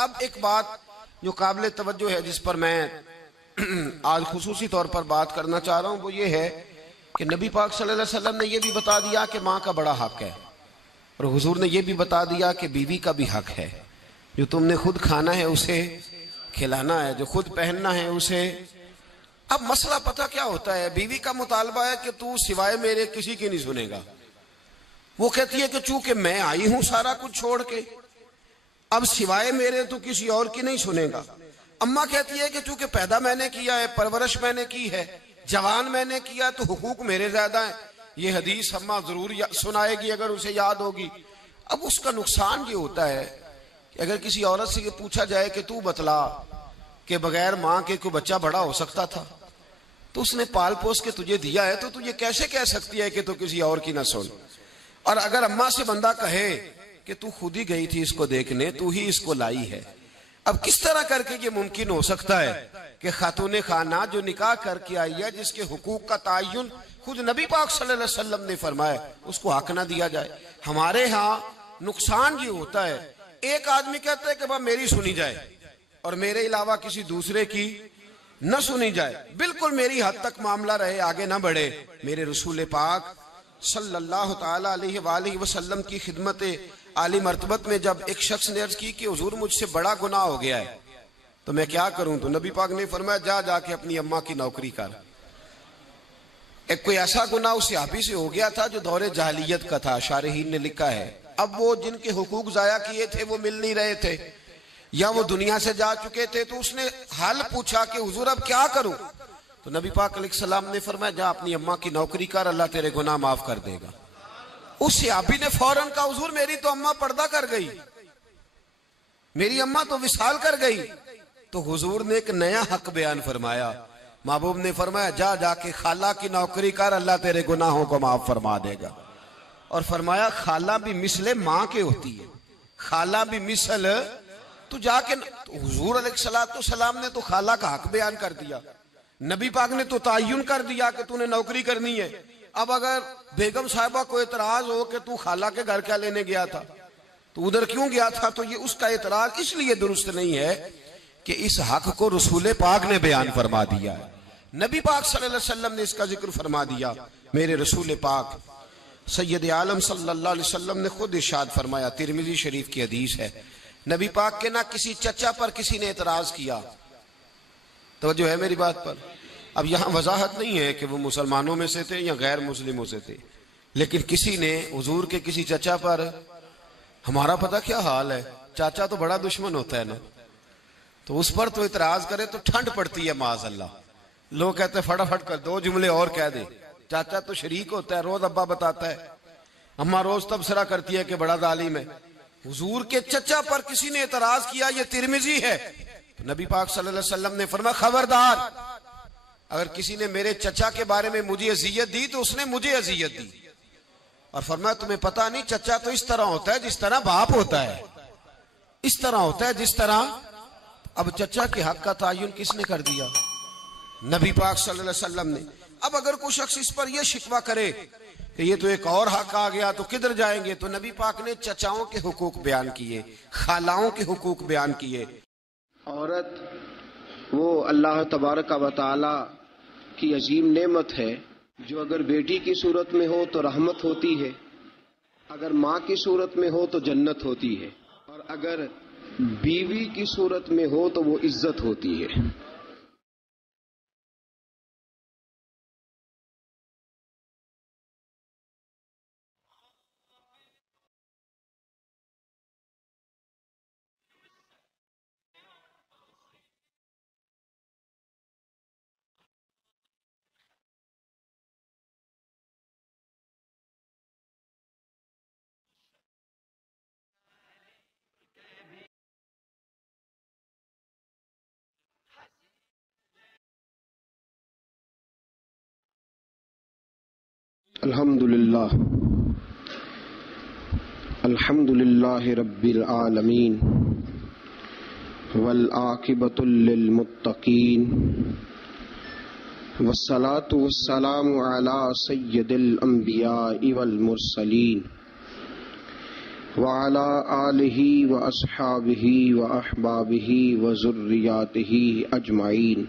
اب ایک بات جو قابل توجہ ہے جس پر میں آج خصوصی طور پر بات کرنا چاہ رہا ہوں وہ یہ ہے کہ نبی پاک صلی اللہ علیہ وسلم نے یہ بھی بتا دیا کہ ماں کا بڑا حق ہے، اور حضور نے یہ بھی بتا دیا کہ بیوی کا بھی حق ہے، جو تم نے خود کھانا ہے اسے کھلانا ہے، جو خود پہننا ہے اسے۔ اب مسئلہ پتہ کیا ہوتا ہے، بیوی کا مطالبہ ہے کہ تو سوائے میرے کسی کی نہیں سنے گا، وہ کہتی ہے کہ چونکہ میں آئی ہوں سارا کچھ چھوڑ کے، اب سوائے میرے تو کسی اور کی نہیں سنے گا۔ اماں کہتی ہے کہ چونکہ پیدا میں نے کیا ہے، پرورش میں نے کی ہے، جوان میں نے کیا، تو حقوق میرے زیادہ ہیں۔ یہ حدیث اماں ضرور سنائے گی اگر اسے یاد ہوگی۔ اب اس کا نقصان یہ ہوتا ہے کہ اگر کسی عورت سے یہ پوچھا جائے کہ تو بتلا کہ بغیر ماں کے کوئی بچہ بڑا ہو سکتا تھا، تو اس نے پال پوس کے تجھے دیا ہے، تو یہ کیسے کہہ سکتی ہے کہ تو کسی اور کی نہ سن؟ اور اگر اماں سے بندہ کہے کہ تو خود ہی گئی تھی اس کو دیکھنے، تو ہی اس کو لائی ہے، اب کس طرح کر کے یہ ممکن ہو سکتا ہے کہ خاتون خانہ جو نکاح کر کے آئی ہے، جس کے حقوق کا تعین خود نبی پاک صلی اللہ علیہ وسلم نے فرمایا، اس کو حق نہ دیا جائے؟ ہمارے ہاں نقصان یہ ہوتا ہے، ایک آدمی کہتا ہے کہ بھائی میری سنی جائے اور میرے علاوہ کسی دوسرے کی نہ سنی جائے، بالکل میری حد تک معاملہ رہے، آگے نہ بڑھے۔ میرے رسول پاک صلی اللہ تعالی علیہ وآلہ وسلم کی خدمت عالی مرتبت میں جب ایک شخص نے عرض کی کہ حضور مجھ سے بڑا گناہ ہو گیا ہے تو میں کیا کروں، تو نبی پاک نے فرمایا جا کے اپنی اماں کی نوکری کر۔ ایک کوئی ایسا گناہ اس صحابی سے ہو گیا تھا جو دور جاہلیت کا تھا، شارحین نے لکھا ہے، اب وہ جن کے حقوق ضائع کیے تھے وہ مل نہیں رہے تھے یا وہ دنیا سے جا چکے تھے، تو اس نے حل پوچھا کہ حضور اب کیا کروں، تو نبی پاک علیہ السلام نے فرمایا جا اپنی اماں کی نوکری کر، اللہ تیرے گناہ معاف کر دے گا۔ اس صحابی نے فوراً کہا حضور میری تو اماں پردہ کر گئی، میری اماں تو وصال کر گئی، تو حضور نے ایک نیا حق بیان فرمایا، محبوب نے فرمایا جا کے خالہ کی نوکری کر، اللہ تیرے گناہوں کو معاف فرما دے گا۔ اور فرمایا خالہ بھی مثل ماں کے ہوتی ہے، خالہ بھی مثل، تو جا کے حضور علیہ السلام نے تو خالہ کا حق بیان کر دیا، نبی پاک نے تو تعین کر دیا کہ تو نے نوکری کرنی ہے۔ اب اگر بیگم صاحبہ کو اعتراض ہو کہ تو خالہ کے گھر کیا لینے گیا تھا، تو ادھر کیوں گیا تھا، تو یہ اس کا اعتراض اس لیے درست نہیں ہے کہ اس حق کو رسول پاک نے بیان فرما دیا ہے، نبی پاک صلی اللہ علیہ وسلم نے اس کا ذکر فرما دیا۔ میرے رسول پاک سید عالم صلی اللہ علیہ وسلم نے خود ارشاد فرمایا، ترمذی شریف کی حدیث ہے، نبی پاک کے نہ کسی چچا پر کسی نے اعتراض کیا، توجہ ہے میری بات پر؟ اب یہاں وضاحت نہیں ہے کہ وہ مسلمانوں میں سے تھے یا غیر مسلموں سے تھے، لیکن کسی نے حضور کے کسی چچا پر، ہمارا پتہ کیا حال ہے، چاچا تو بڑا دشمن ہوتا ہے نا، تو اس پر تو اعتراض کرے تو ٹھنڈ پڑتی ہے معاذ اللہ، لوگ کہتے ہیں فٹافٹ کر دو جملے اور کہہ دے، چاچا تو شریک ہوتا ہے، روز ابا بتاتا ہے، اماں روز تبصرہ کرتی ہے کہ بڑا ظالم ہے۔ حضور کے چچا پر کسی نے اعتراض کیا، یہ ترمذی ہے، تو نبی پاک صلی اللہ علیہ وسلم نے فرمایا خبردار، اگر کسی نے میرے چچا کے بارے میں مجھے اذیت دی تو اس نے مجھے اذیت دی، اور فرمایا تمہیں پتہ نہیں چچا تو اس طرح ہوتا ہے جس طرح باپ ہوتا ہے، اس طرح ہوتا ہے جس طرح۔ اب چچا کے حق کا تعین کس نے کر دیا؟ نبی پاک صلی اللہ علیہ وسلم نے۔ اب اگر کوئی شخص اس پر یہ شکوہ کرے کہ یہ تو ایک اور حق آ گیا تو کدھر جائیں گے، تو نبی پاک نے چچاؤں کے حقوق بیان کیے، خالاؤں کے حقوق بیان کیے۔ عورت وہ اللہ تبارک و تعالی کی عظیم نعمت ہے جو اگر بیٹی کی صورت میں ہو تو رحمت ہوتی ہے، اگر ماں کی صورت میں ہو تو جنت ہوتی ہے، اور اگر بیوی کی صورت میں ہو تو وہ عزت ہوتی ہے۔ الحمد للہ رب العالمین والعاقبۃ للمتقین والصلاة والسلام علی سید الانبیاء والمرسلین وعلى آله وأصحابه وأحبابه وذرياته أجمعين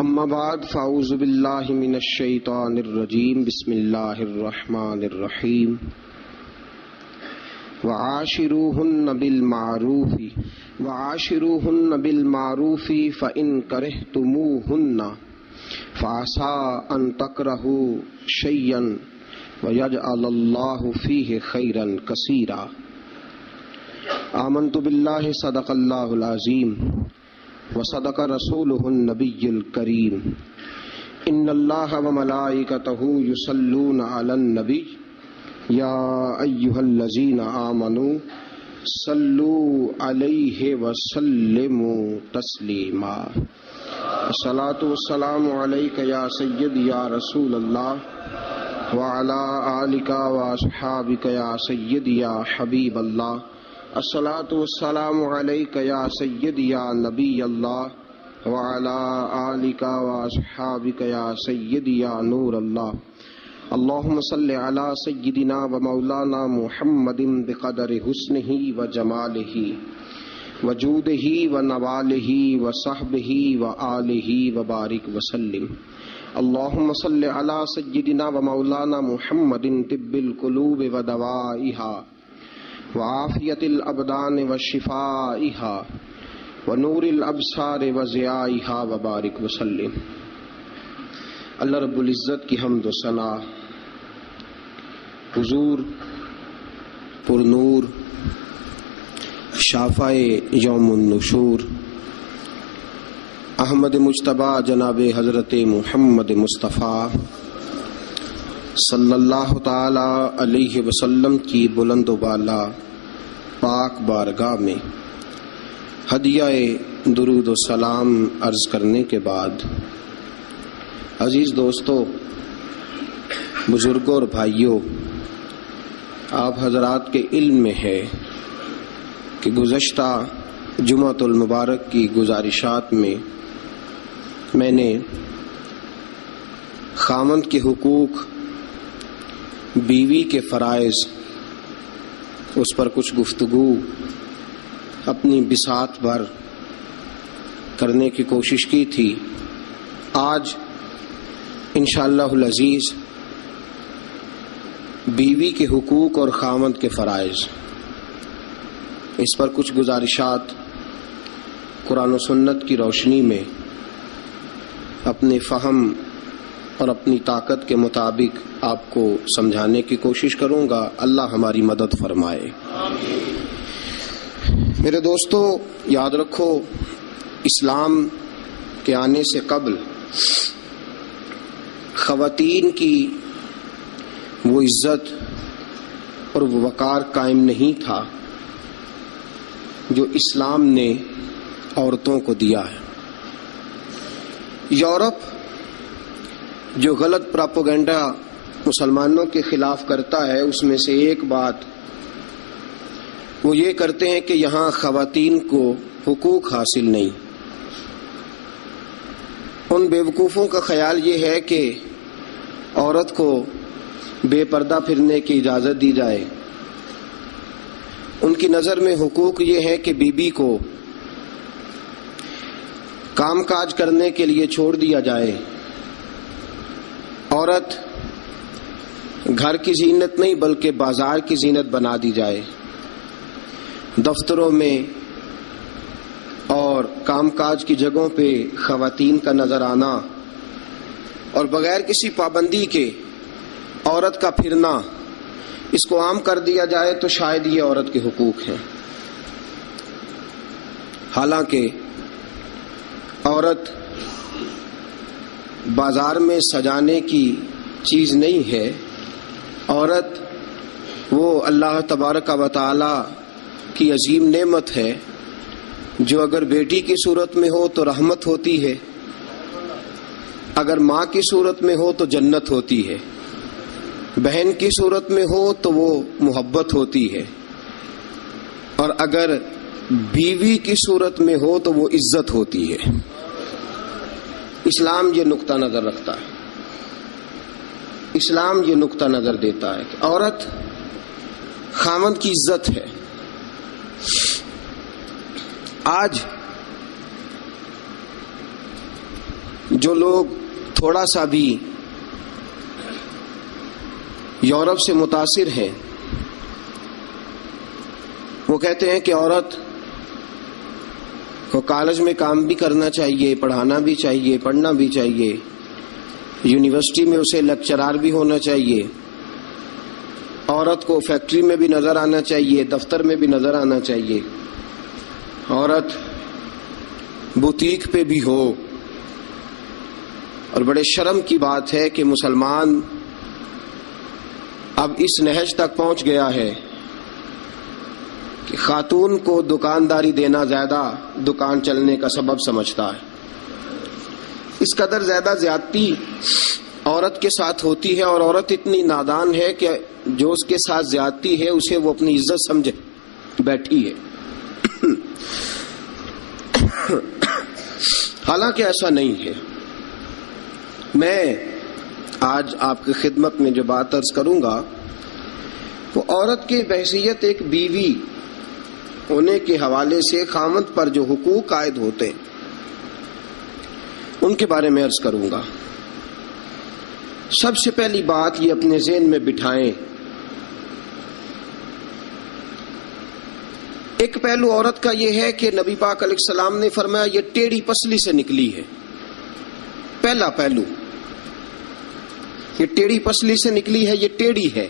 أما بعد فأعوذ بالله من الشيطان الرجيم بسم الله الرحمن الرحيم وعاشروهن بالمعروف فإن كرهتموهن فعسى أن تكرهوا شيئا ويجعل الله فيه خيرا كثيرا آمنت بالله صدق الله العظيم وصدق رسوله النبي الكريم إن الله وملائكته يصلون على النبي يا أيها الذين آمنوا صلوا عليه وسلموا تسليما الصلاة والسلام عليك يا سيدي يا رسول الله وعلى آلك وأصحابك يا سيدي يا حبيب الله الصلاة والسلام عليك يا سيدي يا نبي الله وعلى آلك وأصحابك يا سيدي يا نور الله اللهم صل على سيدنا ومولانا محمد بقدر حسنه وجماله وجوده ونواله وصحبه وآله وبارك وسلم اللهم صل على سيدنا ومولانا محمد طب القلوب ودوائها وعافية الأبدان وشفائها ونور الأبصار وضيائها وبارك وسلم اللہ رب العزت کی حمد و ثنا حضور پر نور شافع یوم النشور احمد مجتبی جناب حضرت محمد مصطفیٰ صلی اللہ تعالی علیہ وسلم کی بلند و بالا پاک بارگاہ میں ہدیہ درود و سلام عرض کرنے کے بعد عزیز دوستو، بزرگوں اور بھائیوں، آپ حضرات کے علم میں ہے کہ گزشتہ جمعۃ المبارک کی گزارشات میں میں نے خاوند کے حقوق، بیوی کے فرائض، اس پر کچھ گفتگو اپنی بساط بھر کرنے کی کوشش کی تھی۔ آج انشاءاللہ العزیز بیوی کے حقوق اور خاوند کے فرائض، اس پر کچھ گزارشات قرآن و سنت کی روشنی میں اپنے فہم اور اپنی طاقت کے مطابق آپ کو سمجھانے کی کوشش کروں گا۔ اللہ ہماری مدد فرمائے۔ میرے دوستو، یاد رکھو، اسلام کے آنے سے قبل خواتین کی وہ عزت اور وہ وقار قائم نہیں تھا جو اسلام نے عورتوں کو دیا ہے۔ یورپ جو غلط پراپوگنڈا مسلمانوں کے خلاف کرتا ہے، اس میں سے ایک بات وہ یہ کرتے ہیں کہ یہاں خواتین کو حقوق حاصل نہیں۔ ان بیوقوفوں کا خیال یہ ہے کہ عورت کو بے پردہ پھرنے کی اجازت دی جائے۔ ان کی نظر میں حقوق یہ ہے کہ بیوی کو کام کاج کرنے کے لیے چھوڑ دیا جائے۔ عورت گھر کی زینت نہیں بلکہ بازار کی زینت بنا دی جائے۔ دفتروں میں اور کام کاج کی جگہوں پہ خواتین کا نظر آنا اور بغیر کسی پابندی کے عورت کا پھرنا، اس کو عام کر دیا جائے تو شاید یہ عورت کے حقوق ہیں۔ حالانکہ عورت بازار میں سجانے کی چیز نہیں ہے۔ عورت وہ اللہ تبارک و تعالی کی عظیم نعمت ہے جو اگر بیٹی کی صورت میں ہو تو رحمت ہوتی ہے، اگر ماں کی صورت میں ہو تو جنت ہوتی ہے، بہن کی صورت میں ہو تو وہ محبت ہوتی ہے، اور اگر بیوی کی صورت میں ہو تو وہ عزت ہوتی ہے۔ اسلام یہ نقطہ نظر رکھتا ہے، اسلام یہ نقطہ نظر دیتا ہے کہ عورت خاوند کی عزت ہے. آج جو لوگ تھوڑا سا بھی یورپ سے متاثر ہیں وہ کہتے ہیں کہ عورت کو کالج میں کام بھی کرنا چاہیے، پڑھانا بھی چاہیے، پڑھنا بھی چاہیے، یونیورسٹی میں اسے لیکچرار بھی ہونا چاہیے، عورت کو فیکٹری میں بھی نظر آنا چاہیے، دفتر میں بھی نظر آنا چاہیے، عورت بوتیک پہ بھی ہو. اور بڑے شرم کی بات ہے کہ مسلمان اب اس نہج تک پہنچ گیا ہے کہ خاتون کو دکانداری دینا زیادہ دکان چلنے کا سبب سمجھتا ہے. اس قدر زیادہ زیادتی عورت کے ساتھ ہوتی ہے، اور عورت اتنی نادان ہے کہ جو اس کے ساتھ زیادتی ہے اسے وہ اپنی عزت سمجھے بیٹھی ہے. حالانکہ ایسا نہیں ہے. میں آج آپ کی خدمت میں جو بات عرض کروں گا وہ عورت کی بحیثیت ایک بیوی ہونے کے حوالے سے خاوند پر جو حقوق عائد ہوتے ہیں ان کے بارے میں عرض کروں گا. سب سے پہلی بات یہ اپنے ذہن میں بٹھائیں، ایک پہلو عورت کا یہ ہے کہ نبی پاک علیہ السلام نے فرمایا یہ ٹیڑھی پسلی سے نکلی ہے. پہلا پہلو یہ ٹیڑھی پسلی سے نکلی ہے، یہ ٹیڑھی ہے.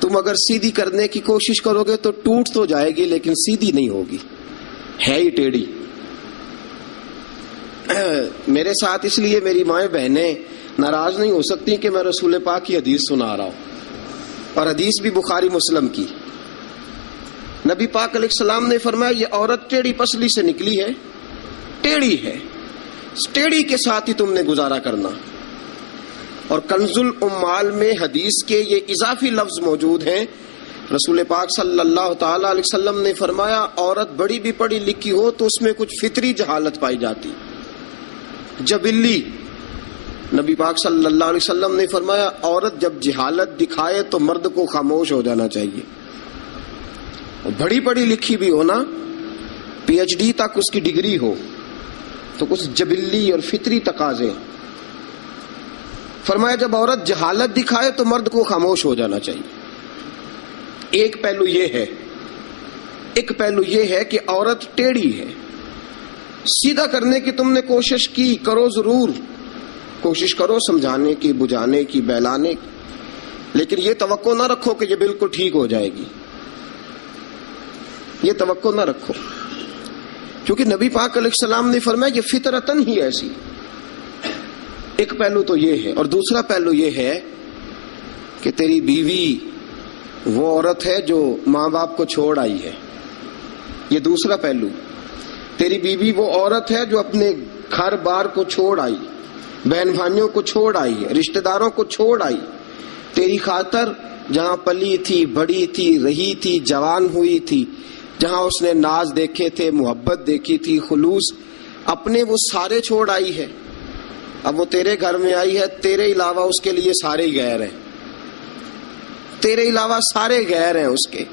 تم اگر سیدھی کرنے کی کوشش کرو گے تو ٹوٹ تو جائے گی لیکن سیدھی نہیں ہوگی، ہے ہی ٹیڑھی. میرے ساتھ اس لیے میری مائیں بہنیں ناراض نہیں ہو سکتی کہ میں رسول پاک کی حدیث سنا رہا ہوں، اور حدیث بھی بخاری مسلم کی. نبی پاک علیہ السلام نے فرمایا یہ عورت ٹیڑھی پسلی سے نکلی ہے، ٹیڑھی ہے، اس ٹیڑھی کے ساتھ ہی تم نے گزارا کرنا. اور کنز الاموال میں حدیث کے یہ اضافی لفظ موجود ہیں. رسول پاک صلی اللہ تعالی علیہ وسلم نے فرمایا عورت بڑی بھی پڑھی لکھی ہو تو اس میں کچھ فطری جہالت پائی جاتی، جبلی. نبی پاک صلی اللہ علیہ وسلم نے فرمایا عورت جب جہالت دکھائے تو مرد کو خاموش ہو جانا چاہیے. بڑی پڑھی لکھی بھی ہو نا، پی ایچ ڈی تک اس کی ڈگری ہو، تو کچھ جبلی اور فطری تقاضے. فرمایا جب عورت جہالت دکھائے تو مرد کو خاموش ہو جانا چاہیے. ایک پہلو یہ ہے کہ عورت ٹیڑھی ہے. سیدھا کرنے کی تم نے کوشش کی، کرو ضرور، کوشش کرو سمجھانے کی، بجھانے کی، بہلانے کی، لیکن یہ توقع نہ رکھو کہ یہ بالکل ٹھیک ہو جائے گی. یہ توقع نہ رکھو، کیونکہ نبی پاک علیہ السلام نے فرمایا یہ فطرتاً ہی ایسی. ایک پہلو تو یہ ہے. اور دوسرا پہلو یہ ہے کہ تیری بیوی وہ عورت ہے جو ماں باپ کو چھوڑ آئی ہے. یہ دوسرا پہلو. تیری بیوی وہ عورت ہے جو اپنے گھر بار کو چھوڑ آئی، بہن بھائیوں کو چھوڑ آئی، رشتہ داروں کو چھوڑ آئی، تیری خاطر جہاں پلی تھی، بڑی تھی، رہی تھی، جوان ہوئی تھی، جہاں اس نے ناز دیکھے تھے، محبت دیکھی تھی، خلوص، اپنے وہ سارے چھوڑ آئی ہے. اب وہ تیرے گھر میں آئی ہے، تیرے علاوہ اس کے لیے سارے غیر ہیں، تیرے علاوہ سارے غیر ہیں اس کے.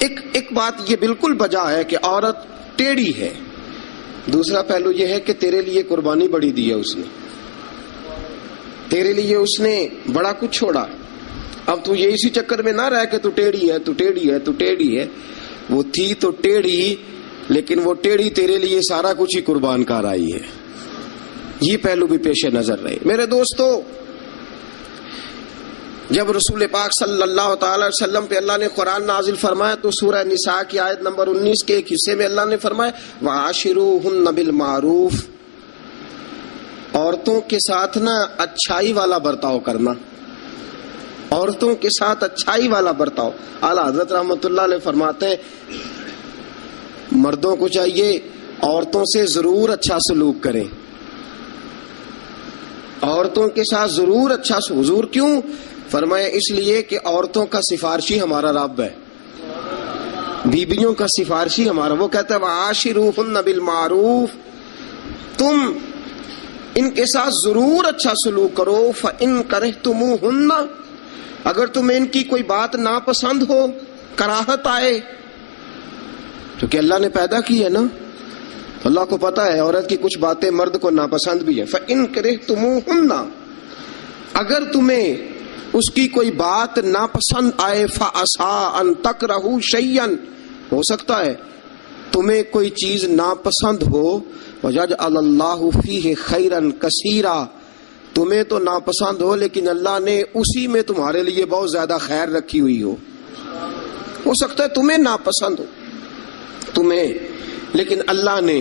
ایک بات یہ بالکل بجا ہے کہ عورت ٹیڑھی ہے. دوسرا پہلو یہ ہے کہ تیرے لیے قربانی بڑی دی ہے اس نے، تیرے لیے اس نے بڑا کچھ چھوڑا. اب تو یہ اسی چکر میں نہ رہ کہ تو ٹیڑھی ہے، تو ٹیڑھی ہے، تو ٹیڑھی ہے. وہ تھی تو ٹیڑھی، لیکن وہ ٹیڑھی تیرے لیے سارا کچھ ہی قربان کر آئی ہے. یہ پہلو بھی پیش نظر رہے. میرے دوستو، جب رسول پاک صلی اللہ تعالی وسلم پہ اللہ نے قرآن نازل فرمایا تو سورہ نساء کی آیت نمبر 19 کے ایک حصے میں اللہ نے فرمایا وَعَاشِرُوهُنَّ بِالْمَعْرُوفِ، عورتوں کے ساتھ نا اچھائی والا برتاؤ کرنا، عورتوں کے ساتھ اچھائی والا برتاؤ. اعلیٰ حضرت رحمۃ اللہ علیہ فرماتے ہیں مردوں کو چاہیے عورتوں سے ضرور اچھا سلوک کریں، عورتوں کے ساتھ ضرور اچھا. حضور کیوں فرمایا؟ اس لیے کہ عورتوں کا سفارشی ہمارا رب ہے، بیبیوں کا سفارشی ہمارا. وہ کہتا ہے وَعَاشِرُوهُنَّ بِالْمَعْرُوفِ، تم ان کے ساتھ ضرور اچھا سلوک کرو. فَإِن كَرِهْتُمُوهُنَّ، اگر تمہیں ان کی کوئی بات ناپسند ہو، کراہت آئے، تو کہ اللہ نے پیدا کی ہے نا، اللہ کو پتا ہے عورت کی کچھ باتیں مرد کو ناپسند بھی ہے. فَإِن كَرِهْتُمُوهُنَّ، اگر تمہیں اس کی کوئی بات ناپسند آئے، فَعَسَىٰ أَن تَكْرَهُوا شَيْئًا، ہو سکتا ہے تمہیں کوئی چیز ناپسند ہو، وَيَجْعَلَ اللَّهُ فِيهِ خَيْرًا كَثِيرًا، تمہیں تو ناپسند ہو لیکن اللہ نے اسی میں تمہارے لیے بہت زیادہ خیر رکھی ہوئی ہو سکتا ہے تمہیں ناپسند ہو تمہیں، لیکن اللہ نے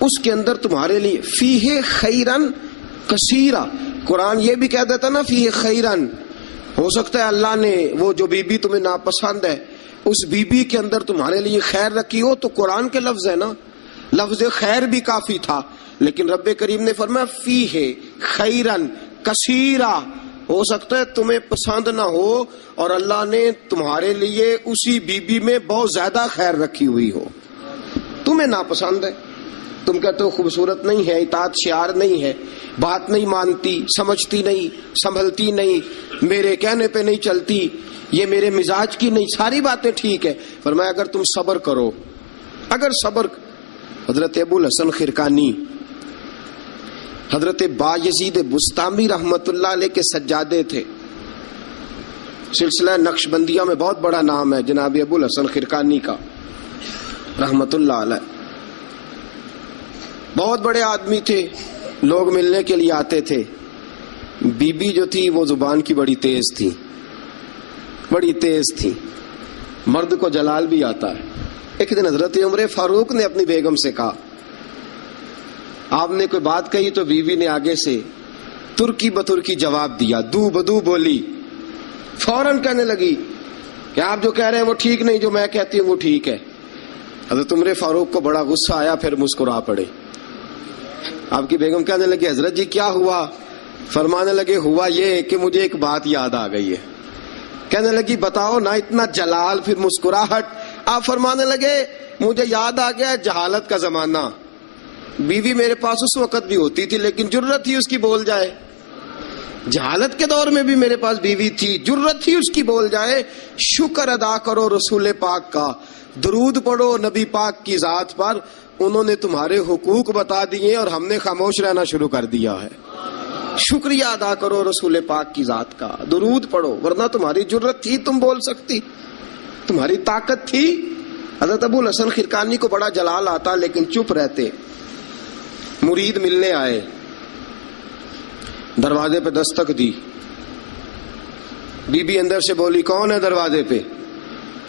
اس کے اندر تمہارے لیے فیہ خیرن کثیرا، قرآن یہ بھی کہہ دیتا نا فیہ خیرن، ہو سکتا ہے اللہ نے وہ جو بی بی تمہیں ناپسند ہے اس بی بی کے اندر تمہارے لیے خیر رکھی ہو. تو قرآن کے لفظ ہے نا، لفظ خیر بھی کافی تھا، لیکن رب کریم نے فرمایا فیہ خیرن کثیرا، ہو سکتا ہے تمہیں پسند نہ ہو اور اللہ نے تمہارے لیے اسی بی بی میں بہت زیادہ خیر رکھی ہوئی ہو. تمہیں ناپسند ہے، تم کہتے ہو خوبصورت نہیں ہے، اطاعت شعار نہیں ہے، بات نہیں مانتی، سمجھتی نہیں، سنبھلتی نہیں، میرے کہنے پہ نہیں چلتی، یہ میرے مزاج کی نہیں، ساری باتیں ٹھیک ہے. فرمایا اگر تم صبر کرو، اگر صبر. حضرت ابو الحسن خرقانی، حضرت بایزید بستامی رحمت اللہ علیہ کے سجادے تھے. سلسلہ نقشبندیہ میں بہت بڑا نام ہے جناب ابو الحسن خرقانی کا رحمت اللہ علیہ. بہت بڑے آدمی تھے، لوگ ملنے کے لیے آتے تھے. بی بی جو تھی وہ زبان کی بڑی تیز تھی، بڑی تیز تھی، مرد کو جلال بھی آتا ہے. ایک دن حضرت عمر فاروق نے اپنی بیگم سے کہا، آپ نے کوئی بات کہی تو بیوی نے آگے سے ترکی بترکی جواب دیا، دو بدو بولی، فوراً کہنے لگی کہ آپ جو کہہ رہے ہیں وہ ٹھیک نہیں، جو میں کہتی ہوں وہ ٹھیک ہے. حضرت عمر فاروق کو بڑا غصہ آیا، پھر مسکرا پڑے. آپ کی بیگم کہنے لگی حضرت جی کیا ہوا؟ فرمانے لگے ہوا یہ کہ مجھے ایک بات یاد آ گئی ہے. کہنے لگی بتاؤ نا، اتنا جلال پھر مسکراہٹ. آپ فرمانے لگے مجھے یاد آ گیا جہالت کا زمانہ، بیوی میرے پاس اس وقت بھی ہوتی تھی لیکن جرت ہی اس کی بول جائے. جہالت کے دور میں بھی میرے پاس بیوی تھی، جرت ہی اس کی بول جائے. شکر ادا کرو رسول پاک کا، درود پڑھو نبی پاک کی ذات پر، انہوں نے تمہارے حقوق بتا دیے اور ہم نے خاموش رہنا شروع کر دیا ہے. شکریہ ادا کرو رسول پاک کی ذات کا، درود پڑھو، ورنہ تمہاری جرت تھی تم بول سکتی، تمہاری طاقت تھی. حضرت ابو الحسن خرقانی کو بڑا جلال آتا لیکن چپ رہتے. مرید ملنے آئے، دروازے پہ دستک دی. بی بی اندر سے بولی کون ہے دروازے پہ؟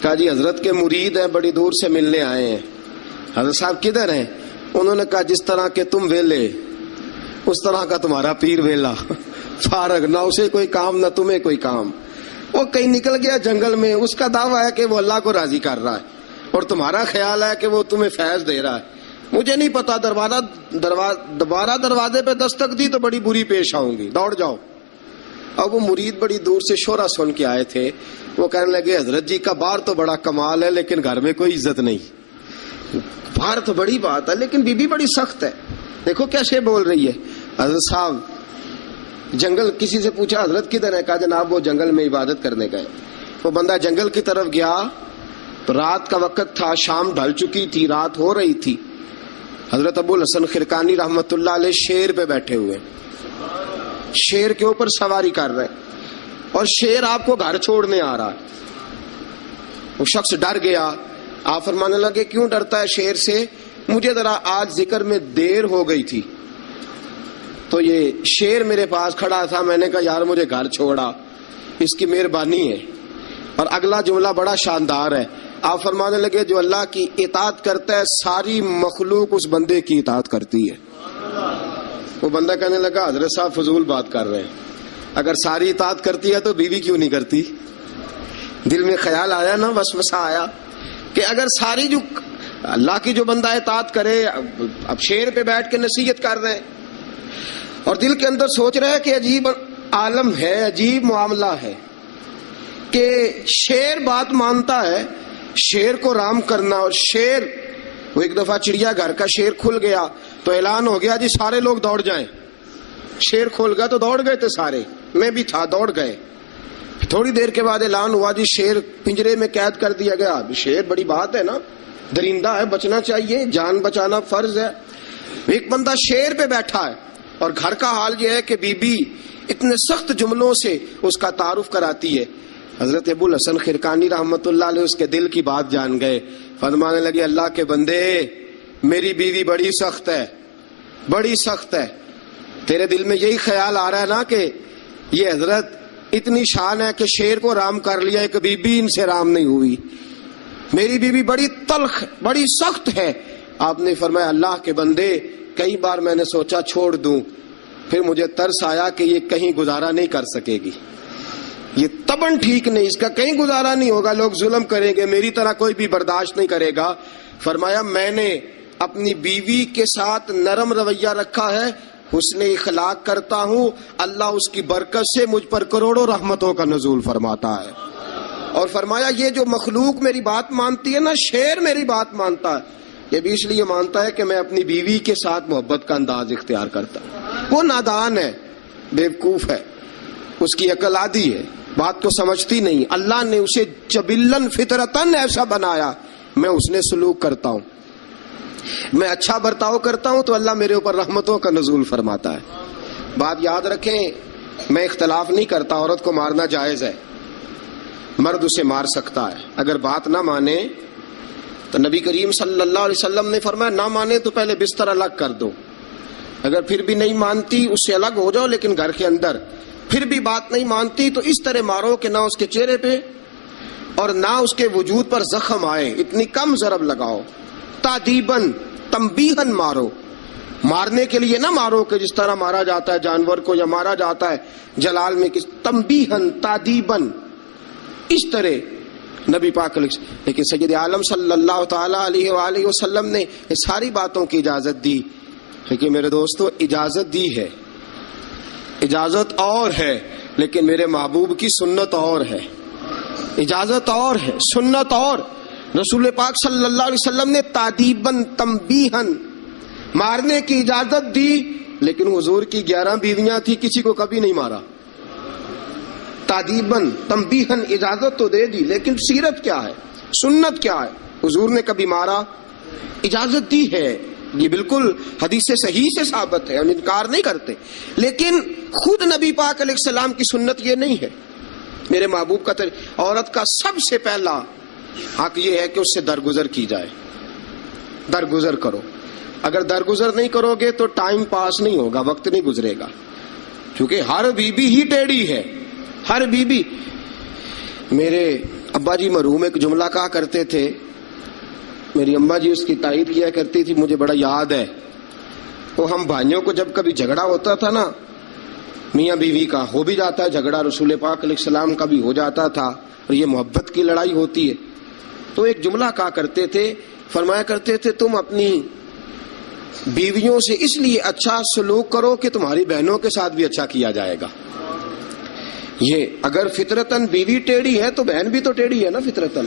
کہا جی حضرت کے مرید ہیں، بڑی دور سے ملنے آئے ہیں. حضرت صاحب کدھر ہیں؟ انہوں نے کہا جس طرح کے تم ویلے اس طرح کا تمہارا پیر ویلا، فارغ، نہ اسے کوئی کام نہ تمہیں کوئی کام. وہ کہیں نکل گیا جنگل میں، اس کا دعویٰ ہے کہ وہ اللہ کو راضی کر رہا ہے اور تمہارا خیال ہے کہ وہ تمہیں فیض دے رہا ہے. مجھے نہیں پتا، دوبارہ دروازے پہ دستک دی تو بڑی بری پیش آؤں گی، دوڑ جاؤ. اب وہ مرید بڑی دور سے شورا سن کے آئے تھے. وہ کہنے لگے حضرت جی کا باہر تو بڑا کمال ہے لیکن گھر میں کوئی عزت نہیں. باہر تو بڑی بات ہے لیکن بی بی بڑی سخت ہے، دیکھو کیسے بول رہی ہے. حضرت صاحب جنگل، کسی سے پوچھا حضرت کدھر ہے؟ کہا جناب وہ جنگل میں عبادت کرنے گئے. وہ بندہ جنگل کی طرف گیا تو رات کا وقت تھا، شام ڈھل چکی تھی، رات ہو رہی تھی. حضرت ابو الحسن خرقانی رحمت اللہ علیہ شیر پہ بیٹھے ہوئے، شیر کے اوپر سواری کر رہے اور شیر آپ کو گھر چھوڑنے آ رہا ہے. وہ شخص ڈر گیا. آپ فرمانے لگے کیوں ڈرتا ہے شیر سے؟ مجھے ذرا آج ذکر میں دیر ہو گئی تھی تو یہ شیر میرے پاس کھڑا تھا، میں نے کہا یار مجھے گھر چھوڑا، اس کی مہربانی ہے. اور اگلا جملہ بڑا شاندار ہے. آپ فرمانے لگے جو اللہ کی اطاعت کرتا ہے ساری مخلوق اس بندے کی اطاعت کرتی ہے. وہ بندہ کہنے لگا حضرت صاحب فضول بات کر رہے ہیں، اگر ساری اطاعت کرتی ہے تو بیوی کیوں نہیں کرتی؟ دل میں خیال آیا نا، وسوسہ آیا کہ اگر ساری جو اللہ کی جو بندہ اطاعت کرے، اب شیر پہ بیٹھ کے نصیحت کر رہے ہیں اور دل کے اندر سوچ رہے ہیں کہ عجیب عالم ہے، عجیب معاملہ ہے کہ شیر بات مانتا ہے، شیر کو رام کرنا. اور شیر، وہ ایک دفعہ چڑیا گھر کا شیر کھل گیا تو اعلان ہو گیا جی سارے لوگ دوڑ جائیں. شیر کھول گیا تو دوڑ گئے تھے سارے، میں بھی تھا، دوڑ گئے. تھوڑی دیر کے بعد اعلان ہوا جی شیر پنجرے میں قید کر دیا گیا. شیر بڑی بات ہے نا, درندہ ہے, بچنا چاہیے, جان بچانا فرض ہے. ایک بندہ شیر پہ بیٹھا ہے اور گھر کا حال یہ ہے کہ بی بی اتنے سخت جملوں سے اس کا تعارف کراتی ہے. حضرت ابو الحسن خرقانی رحمت اللہ علیہ اس کے دل کی بات جان گئے. فرمانے لگے اللہ کے بندے میری بیوی بڑی سخت ہے, بڑی سخت ہے. تیرے دل میں یہی خیال آ رہا ہے نا کہ یہ حضرت اتنی شان ہے کہ شیر کو رام کر لیا, ایک بی بی ان سے رام نہیں ہوئی. میری بیوی بڑی تلخ بڑی سخت ہے. آپ نے فرمایا اللہ کے بندے کئی بار میں نے سوچا چھوڑ دوں, پھر مجھے ترس آیا کہ یہ کہیں گزارا نہیں کر سکے گی, یہ تبن ٹھیک نہیں, اس کا کہیں گزارا نہیں ہوگا, لوگ ظلم کریں گے, میری طرح کوئی بھی برداشت نہیں کرے گا. فرمایا میں نے اپنی بیوی کے ساتھ نرم رویہ رکھا ہے, حسن اخلاق کرتا ہوں, اللہ اس کی برکت سے مجھ پر کروڑوں رحمتوں کا نزول فرماتا ہے. اور فرمایا یہ جو مخلوق میری بات مانتی ہے نا, شیر میری بات مانتا ہے, یہ بھی اس لیے مانتا ہے کہ میں اپنی بیوی کے ساتھ محبت کا انداز اختیار کرتا ہوں. وہ نادان ہے, بیوقوف ہے, اس کی عقل آدھی ہے, بات کو سمجھتی نہیں. اللہ نے اسے جبلن فطرتن ایسا بنایا, میں اس نے سلوک کرتا ہوں, میں اچھا برتاؤ کرتا ہوں تو اللہ میرے اوپر رحمتوں کا نزول فرماتا ہے. بات یاد رکھیں, میں اختلاف نہیں کرتا, عورت کو مارنا جائز ہے, مرد اسے مار سکتا ہے. اگر بات نہ مانے تو نبی کریم صلی اللہ علیہ وسلم نے فرمایا نہ مانے تو پہلے بستر الگ کر دو, اگر پھر بھی نہیں مانتی اس سے الگ ہو جاؤ, لیکن گھر کے اندر پھر بھی بات نہیں مانتی تو اس طرح مارو کہ نہ اس کے چہرے پہ اور نہ اس کے وجود پر زخم آئے, اتنی کم ضرب لگاؤ. تادیباً تنبیہاً مارو, مارنے کے لیے نہ مارو کہ جس طرح مارا جاتا ہے جانور کو یا مارا جاتا ہے جلال میں, تنبیہاً تادیباً, اس طرح نبی پاک. لیکن سید عالم صلی اللہ تعالی علیہ وآلہ وسلم نے یہ ساری باتوں کی اجازت دی. لیکن میرے دوستو اجازت دی ہے, اجازت اور ہے, لیکن میرے محبوب کی سنت اور ہے. اجازت اور ہے, سنت اور. رسول پاک صلی اللہ علیہ وسلم نے تادیباً تنبیہاً مارنے کی اجازت دی, لیکن حضور کی 11 بیویاں تھی, کسی کو کبھی نہیں مارا. تادیباً تنبیہاً اجازت تو دے دی, لیکن سیرت کیا ہے, سنت کیا ہے, حضور نے کبھی مارا, اجازت دی ہے. یہ بالکل حدیث صحیح سے ثابت ہے, ہم انکار نہیں کرتے, لیکن خود نبی پاک علیہ السلام کی سنت یہ نہیں ہے. میرے محبوب کا عورت کا سب سے پہلا حق یہ ہے کہ اس سے درگزر کی جائے. درگزر کرو, اگر درگزر نہیں کرو گے تو ٹائم پاس نہیں ہوگا, وقت نہیں گزرے گا, کیونکہ ہر بیوی ہی ٹیڑھی ہے, ہر بیوی. میرے ابا جی مرحوم ایک جملہ کہا کرتے تھے, میری اماں جی اس کی تائید کیا کرتی تھی, مجھے بڑا یاد ہے. وہ ہم بھائیوں کو جب کبھی جھگڑا ہوتا تھا نا, میاں بیوی کا ہو بھی جاتا ہے جھگڑا, رسول پاک علیہ السلام کا بھی ہو جاتا تھا, اور یہ محبت کی لڑائی ہوتی ہے, تو ایک جملہ کہا کرتے تھے, فرمایا کرتے تھے تم اپنی بیویوں سے اس لیے اچھا سلوک کرو کہ تمہاری بہنوں کے ساتھ بھی اچھا کیا جائے گا. یہ اگر فطرتاً بیوی ٹیڑھی ہے تو بہن بھی تو ٹیڑھی ہے نا, فطرتاً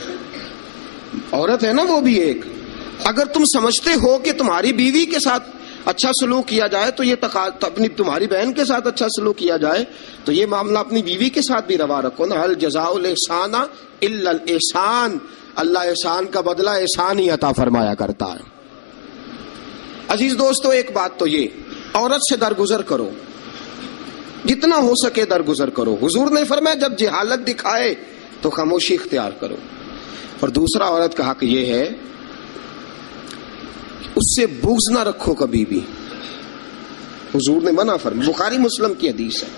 عورت ہے نا وہ بھی ایک. اگر تم سمجھتے ہو کہ تمہاری بیوی کے ساتھ اچھا سلوک کیا جائے تو یہ اپنی تمہاری بہن کے ساتھ اچھا سلوک کیا جائے, تو یہ معاملہ اپنی بیوی کے ساتھ بھی روا رکھو نا. حل جزاء الاحسان الا الاحسان, اللہ احسان کا بدلہ احسان ہی عطا فرمایا کرتا ہے. عزیز دوستو, ایک بات تو یہ, عورت سے درگزر کرو, جتنا ہو سکے درگزر کرو. حضور نے فرمایا جب جہالت دکھائے تو خاموشی اختیار کرو. اور دوسرا عورت کا حق یہ ہے اس سے بغض نہ رکھو کبھی بھی. حضور نے منع فرمایا, بخاری مسلم کی حدیث ہے,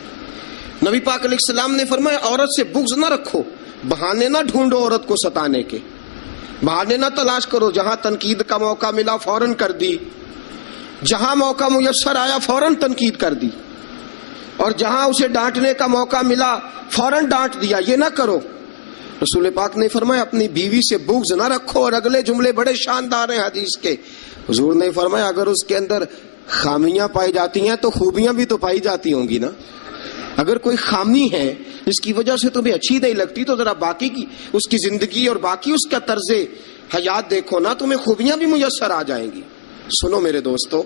نبی پاک علیہ السلام نے فرمایا عورت سے بغض نہ رکھو, بہانے نہ ڈھونڈو عورت کو ستانے کے, بہانے نہ تلاش کرو. جہاں تنقید کا موقع ملا فوراً کر دی, جہاں موقع میسر آیا فوراً تنقید کر دی, اور جہاں اسے ڈانٹنے کا موقع ملا فوراً ڈانٹ دیا. یہ نہ کرو. رسول پاک نے فرمایا اپنی بیوی سے بغض نہ رکھو. اور اگلے جملے بڑے شاندار ہیں حدیث کے. حضور نے فرمایا اگر اس کے اندر خامیاں پائی جاتی ہیں تو خوبیاں بھی تو پائی جاتی ہوں گی نا. اگر کوئی خامی ہے جس کی وجہ سے تمہیں اچھی نہیں لگتی تو ذرا باقی کی اس کی زندگی اور باقی اس کا طرز حیات دیکھو نا, تمہیں خوبیاں بھی میسر آ جائیں گی. سنو میرے دوستو,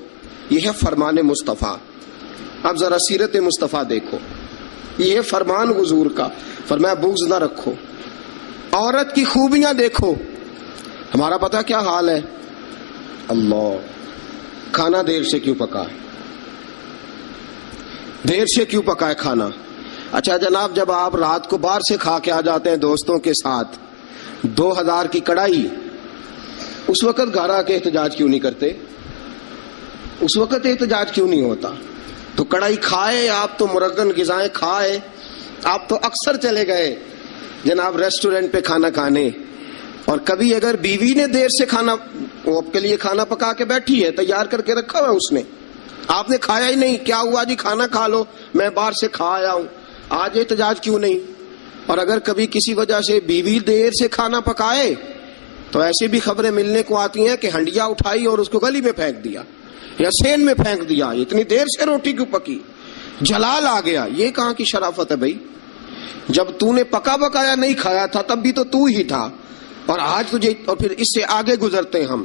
یہ ہے فرمان مصطفیٰ. اب ذرا سیرت مصطفیٰ دیکھو, یہ ہے فرمان حضور کا. فرمایا بغض نہ رکھو، عورت کی خوبیاں دیکھو۔ ہمارا پتہ کیا حال ہے؟ اللہ، کھانا دیر سے کیوں پکا ہے، دیر سے کیوں پکا ہے کھانا؟ اچھا جناب، جب آپ رات کو باہر سے کھا کے آ جاتے ہیں دوستوں کے ساتھ 2000 کی کڑھائی، اس وقت گھر آ کے احتجاج کیوں نہیں کرتے؟ اس وقت احتجاج کیوں نہیں ہوتا؟ تو کڑھائی کھائے آپ، تو مرغن غذائیں کھائے آپ، تو اکثر چلے گئے جناب ریسٹورنٹ پہ کھانا کھانے، اور کبھی اگر بیوی نے دیر سے کھانا، وہ آپ کے لیے کھانا پکا کے بیٹھی ہے، تیار کر کے رکھا ہوا ہے اس نے، آپ نے کھایا ہی نہیں، کیا ہوا جی کھانا کھا لو، میں باہر سے کھا آیا ہوں، آج احتجاج کیوں نہیں؟ اور اگر کبھی کسی وجہ سے بیوی دیر سے کھانا پکائے تو ایسی بھی خبریں ملنے کو آتی ہیں کہ ہنڈیا اٹھائی اور اس کو گلی میں پھینک دیا یا سین میں پھینک دیا، اتنی دیر سے روٹی کیوں پکی، جلال آ گیا۔ یہ کہاں کی شرافت ہے بھائی؟ جب تو نے پکا پکایا نہیں کھایا تھا تب بھی تو ہی تھا، اور آج تجھے، اور پھر اس سے آگے گزرتے ہیں ہم،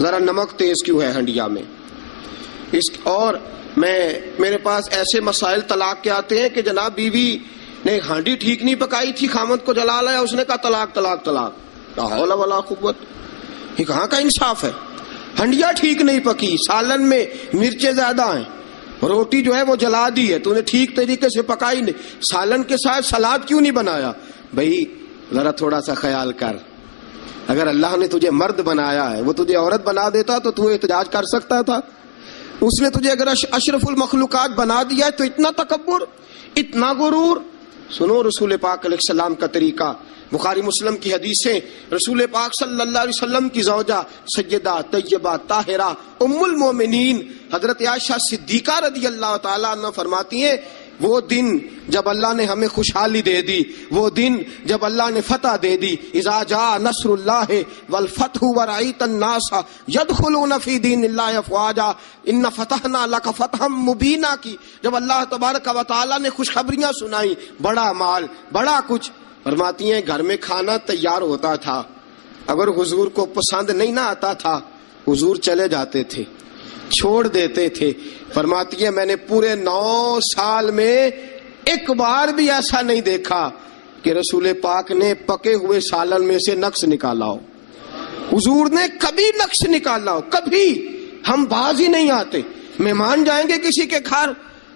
ذرا نمک تیز کیوں ہے ہنڈیا میں؟ اور میرے پاس ایسے مسائل طلاق کے آتے ہیں کہ جناب بیوی نے ہانڈی ٹھیک نہیں پکائی تھی، خامد کو جلا لایا، اس نے کہا طلاق طلاق طلاق، لا حول ولا قوت۔ یہ کہاں کا انصاف ہے؟ ہنڈیا ٹھیک نہیں پکی، سالن میں مرچیں زیادہ ہیں، روٹی جو ہے وہ جلا دی ہے، تو نے ٹھیک طریقے سے پکائی نہیں، سالن کے ساتھ سلاد کیوں نہیں بنایا؟ بھائی ذرا تھوڑا سا خیال کر، اگر اللہ نے تجھے مرد بنایا ہے، وہ تجھے عورت بنا دیتا تو احتجاج کر سکتا تھا؟ اس نے تجھے اگر اشرف المخلوقات بنا دیا ہے تو اتنا تکبر، اتنا غرور؟ سنو رسول پاک علیہ السلام کا طریقہ، بخاری مسلم کی حدیثیں، رسول پاک صلی اللہ علیہ وسلم کی زوجہ سیدہ طیبہ طاہرہ ام المومنین حضرت عائشہ صدیقہ رضی اللہ تعالیٰ عنہ فرماتی ہیں، وہ دن جب اللہ نے ہمیں خوشحالی دے دی، وہ دن جب اللہ نے فتح دے دی، اذا جاء نصر اللہ والفتح ورأیت الناس یدخلون فی دین اللہ افواجا ان فتحنا لک فتحا مبینا کی، جب اللہ تبارک و تعالیٰ نے خوشخبریاں سنائی، بڑا مال، بڑا کچھ، فرماتی ہیں گھر میں کھانا تیار ہوتا تھا، اگر حضور کو پسند نہیں نہ آتا تھا حضور چلے جاتے تھے، چھوڑ دیتے تھے۔ فرماتی ہے میں نے پورے 9 سال میں ایک بار بھی ایسا نہیں دیکھا کہ رسول پاک نے پکے ہوئے سالن میں سے نقص نکالا ہو، حضور نے کبھی نقص نکالا ہو، کبھی۔ ہم باز ہی نہیں آتے، مہمان جائیں گے کسی کے گھر،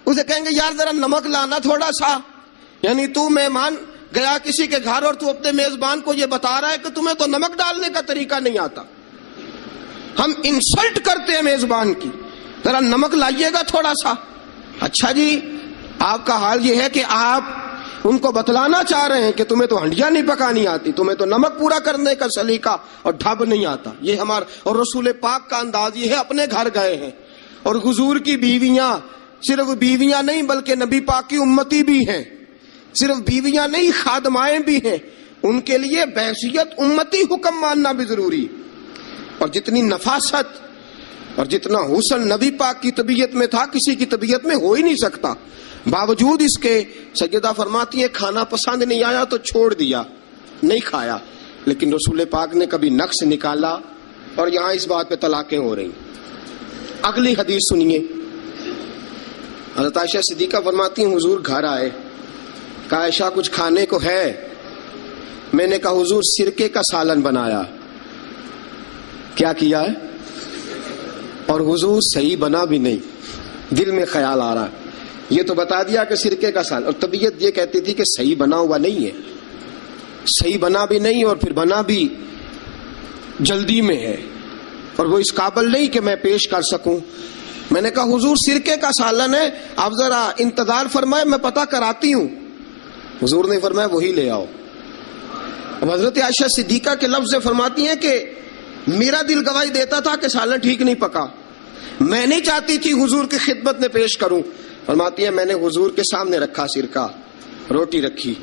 اسے کہیں گے یار ذرا نمک لانا تھوڑا سا، یعنی تو مہمان گیا کسی کے گھر اور تو اپنے میزبان کو یہ بتا رہا ہے کہ تمہیں تو نمک ڈالنے کا طریقہ نہیں آتا۔ ہم انسلٹ کرتے ہیں میزبان کی، ذرا نمک لائیے گا تھوڑا سا۔ اچھا جی، آپ کا حال یہ ہے کہ آپ ان کو بتلانا چاہ رہے ہیں کہ تمہیں تو ہنڈیا نہیں پکانی آتی، تمہیں تو نمک پورا کرنے کا سلیقہ اور ڈھب نہیں آتا۔ یہ ہمارا اور رسول پاک کا انداز یہ ہے، اپنے گھر گئے ہیں اور حضور کی بیویاں، صرف بیویاں نہیں بلکہ نبی پاک کی امتی بھی ہیں، صرف بیویاں نہیں خادمائیں بھی ہیں، ان کے لیے بحیثیت امتی حکم ماننا بھی ضروری۔ اور جتنی نفاست اور جتنا حسن نبی پاک کی طبیعت میں تھا کسی کی طبیعت میں ہو ہی نہیں سکتا، باوجود اس کے سیدہ فرماتی ہیں کھانا پسند نہیں آیا تو چھوڑ دیا، نہیں کھایا، لیکن رسول پاک نے کبھی نقص نکالا، اور یہاں اس بات پہ طلاقیں ہو رہی۔ اگلی حدیث سنیے، حضرت عائشہ صدیقہ فرماتی ہیں حضور گھر آئے، کہا عائشہ کچھ کھانے کو ہے؟ میں نے کہا حضور سرکے کا سالن بنایا۔ کیا کیا ہے؟ اور حضور صحیح بنا بھی نہیں، دل میں خیال آ رہا ہے، یہ تو بتا دیا کہ سرکے کا سالن، اور طبیعت یہ کہتی تھی کہ صحیح بنا ہوا نہیں ہے، صحیح بنا بھی نہیں، اور پھر بنا بھی جلدی میں ہے، اور وہ اس قابل نہیں کہ میں پیش کر سکوں۔ میں نے کہا حضور سرکے کا سالن ہے، آپ ذرا انتظار فرمائے میں پتہ کراتی ہوں۔ حضور نے فرمایا وہی لے آؤ۔ اب حضرت عائشہ صدیقہ کے لفظ سے فرماتی ہیں کہ میرا دل گواہی دیتا تھا کہ سالن ٹھیک نہیں پکا، میں نہیں چاہتی تھی حضور کی خدمت میں پیش کروں۔ فرماتی ہیں میں نے حضور کے سامنے رکھا سرکہ، روٹی رکھی،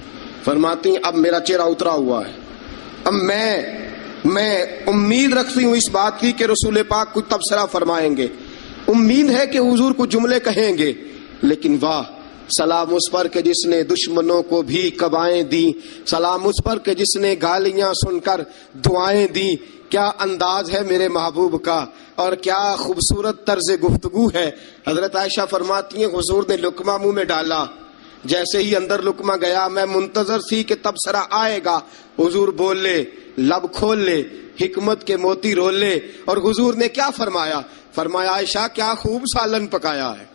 فرماتی ہیں اب میرا چہرہ اترا ہوا ہے، اب میں امید رکھتی ہوں اس بات کی کہ رسول پاک کچھ تبصرہ فرمائیں گے، امید ہے کہ حضور کچھ جملے کہیں گے، لیکن واہ سلام اس پر کہ جس نے دشمنوں کو بھی قبائیں دی، سلام اس پر کہ جس نے گالیاں سن کر دعائیں دی۔ کیا انداز ہے میرے محبوب کا، اور کیا خوبصورت طرز گفتگو ہے۔ حضرت عائشہ فرماتی ہیں حضور نے لقمہ منہ میں ڈالا، جیسے ہی اندر لقمہ گیا میں منتظر تھی کہ تبصرہ آئے گا، حضور بول لے، لب کھول لے، حکمت کے موتی رول لے. اور حضور نے کیا فرمایا؟ فرمایا عائشہ کیا خوب سالن پکایا ہے،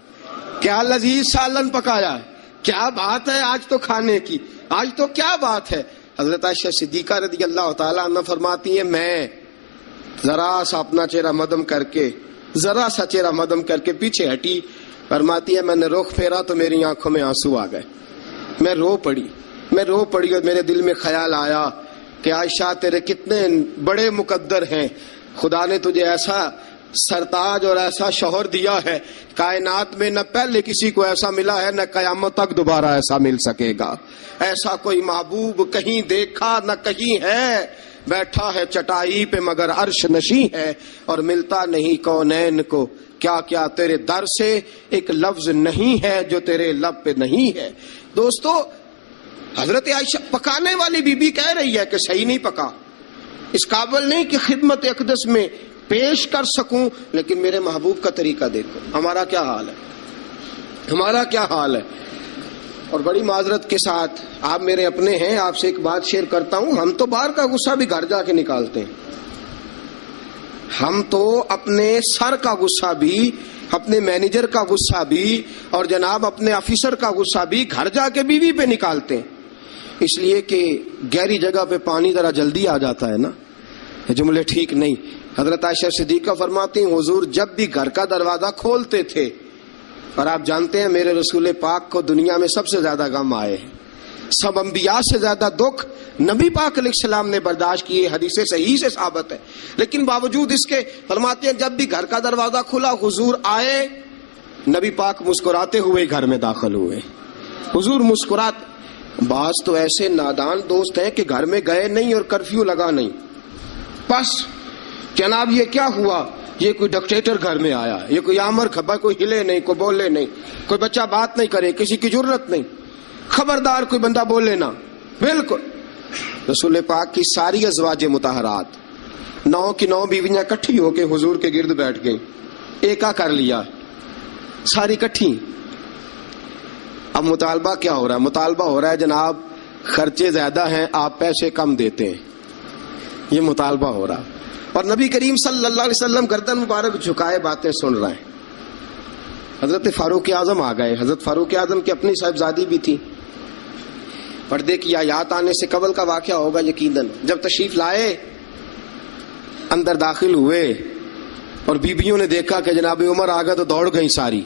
کیا لذیذ سالن پکایا ہے، کیا بات ہے آج تو کھانے کی، آج تو کیا بات ہے. حضرت عائشہ صدیقہ رضی اللہ تعالیٰ عنہ فرماتی ہیں میں ذرا سا اپنا چہرہ مدم کر کے پیچھے ہٹی. فرماتی ہے میں نے رخ پھیرا تو میری آنکھوں میں آنسو آ گئے، میں رو پڑی اور میرے دل میں خیال آیا کہ عائشہ تیرے کتنے بڑے مقدر ہیں، خدا نے تجھے ایسا سرتاج اور ایسا شوہر دیا ہے، کائنات میں نہ پہلے کسی کو ایسا ملا ہے، نہ قیامت تک دوبارہ ایسا مل سکے گا. ایسا کوئی محبوب کہیں دیکھا نہ کہیں ہے، بیٹھا ہے چٹائی پہ مگر عرش نشیں ہے، اور ملتا نہیں کونین کو کیا کیا تیرے در سے ایک لفظ نہیں ہے جو تیرے لب پہ نہیں ہے. دوستو حضرت عائشہ پکانے والی بی بی کہہ رہی ہے کہ صحیح نہیں پکا، اس قابل نہیں کہ خدمت اقدس میں پیش کر سکوں، لیکن میرے محبوب کا طریقہ دیکھو. ہمارا کیا حال ہے. اور بڑی معذرت کے ساتھ آپ میرے اپنے ہیں، آپ سے ایک بات شیئر کرتا ہوں، ہم تو باہر کا غصہ بھی گھر جا کے نکالتے ہیں. ہم تو اپنے سر کا غصہ بھی، اپنے مینیجر کا غصہ بھی، اور جناب اپنے آفیسر کا غصہ بھی گھر جا کے بیوی پہ نکالتے ہیں، اس لیے کہ گہری جگہ پہ پانی ذرا جلدی آ جاتا ہے نا. جملے ٹھیک نہیں. حضرت عائشہ صدیقہ فرماتی ہیں حضور جب بھی گھر کا دروازہ کھولتے تھے، اور آپ جانتے ہیں میرے رسول پاک کو دنیا میں سب سے زیادہ غم آئے ہیں، سب انبیاء سے زیادہ دکھ نبی پاک علیہ السلام نے برداشت کیے، حدیث صحیح سے ثابت ہے، لیکن باوجود اس کے فرماتے ہیں جب بھی گھر کا دروازہ کھلا حضور آئے، نبی پاک مسکراتے ہوئے گھر میں داخل ہوئے. حضور مسکرات. بعض تو ایسے نادان دوست ہیں کہ گھر میں گئے نہیں اور کرفیو لگا نہیں، بس جناب یہ کیا ہوا، یہ کوئی ڈکٹیٹر گھر میں آیا، یہ کوئی آمر کھبا، کوئی ہلے نہیں، کوئی بولے نہیں، کوئی بچہ بات نہیں کرے، کسی کی جرت نہیں، خبردار کوئی بندہ بولے نہ. بالکل رسول پاک کی ساری ازواج مطہرات 9 کی 9 بیویاں کٹھی ہو کے حضور کے گرد بیٹھ گئی، ایکا کر لیا ساری کٹھی. اب مطالبہ کیا ہو رہا ہے؟ مطالبہ ہو رہا ہے جناب خرچے زیادہ ہیں، آپ پیسے کم دیتے ہیں، یہ مطالبہ ہو رہا. اور نبی کریم صلی اللہ علیہ وسلم گردن مبارک جھکائے باتیں سن رہے ہیں. حضرت فاروق اعظم آ گئے. حضرت فاروق اعظم کی اپنی صاحبزادی بھی تھی. پردے کی آیات آنے سے قبل کا واقعہ ہوگا یقیناً. جب تشریف لائے اندر داخل ہوئے اور بیبیوں نے دیکھا کہ جناب عمر آ گئے تو دوڑ گئی ساری.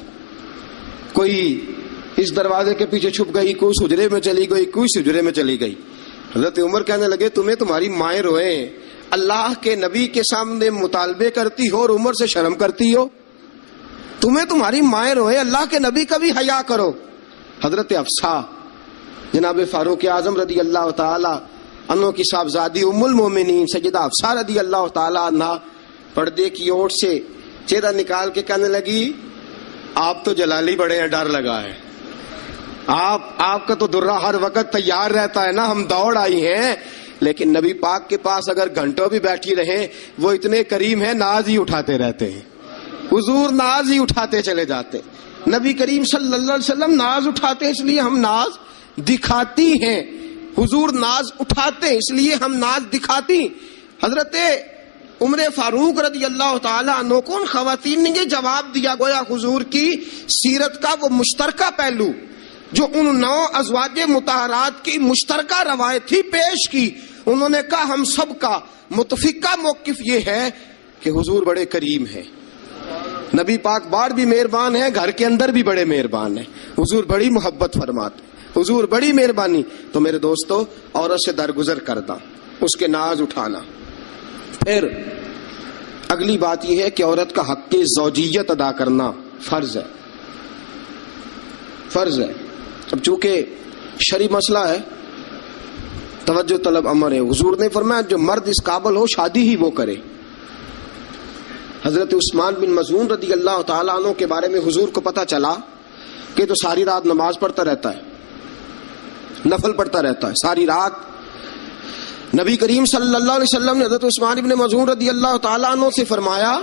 کوئی اس دروازے کے پیچھے چھپ گئی، کوئی حجرے میں چلی گئی، کوئی حجرے میں چلی گئی. حضرت عمر کہنے لگے تمہیں تمہاری مائیں روئیں، اللہ کے نبی کے سامنے مطالبے کرتی ہو اور عمر سے شرم کرتی ہو، تمہیں تمہاری مائیں روئیں، اللہ کے نبی کا بھی حیا کرو. حضرت حفصہ جناب فاروق اعظم رضی اللہ تعالی عنہ کی صاحبزادی ام المومنین سیدہ حفصہ رضی اللہ تعالی عنہ پردے کی اوٹ سے چہرہ نکال کے کہنے لگی آپ تو جلالی بڑے ہیں، ڈر لگا ہے، آپ کا تو درہ ہر وقت تیار رہتا ہے نا، ہم دوڑ آئی ہیں. لیکن نبی پاک کے پاس اگر گھنٹوں بھی بیٹھی رہیں وہ اتنے کریم ہیں، ناز ہی اٹھاتے رہتے ہیں. حضور ناز ہی اٹھاتے چلے جاتے. نبی کریم صلی اللہ علیہ وسلم ناز اٹھاتے اس لیے ہم ناز دکھاتی ہیں، حضور ناز اٹھاتے اس لیے ہم ناز دکھاتی. حضرت عمر فاروق رضی اللہ تعالی عنہ کو ان خواتین نے یہ جواب دیا، گویا حضور کی سیرت کا وہ مشترکہ پہلو جو ان 9 ازواج مطہرات کی مشترکہ روایت تھی پیش کی. انہوں نے کہا ہم سب کا متفقہ موقف یہ ہے کہ حضور بڑے کریم ہیں، نبی پاک باہر بھی مہربان ہیں، گھر کے اندر بھی بڑے مہربان ہیں، حضور بڑی محبت فرماتے، حضور بڑی مہربانی. تو میرے دوستو عورت سے درگزر کرنا، اس کے ناز اٹھانا. پھر اگلی بات یہ ہے کہ عورت کا حق زوجیت ادا کرنا فرض ہے. اب چونکہ شرعی مسئلہ ہے، توجہ طلب امر ہے. حضور نے فرمایا جو مرد اس قابل ہو شادی ہی وہ کرے. حضرت عثمان بن مظعون رضی اللہ تعالیٰ عنہ کے بارے میں حضور کو پتا چلا کہ تو ساری رات نماز پڑھتا رہتا ہے، نفل پڑھتا رہتا ہے ساری رات. نبی کریم صلی اللہ علیہ وسلم نے حضرت عثمان بن مظعون رضی اللہ تعالیٰ عنہ سے فرمایا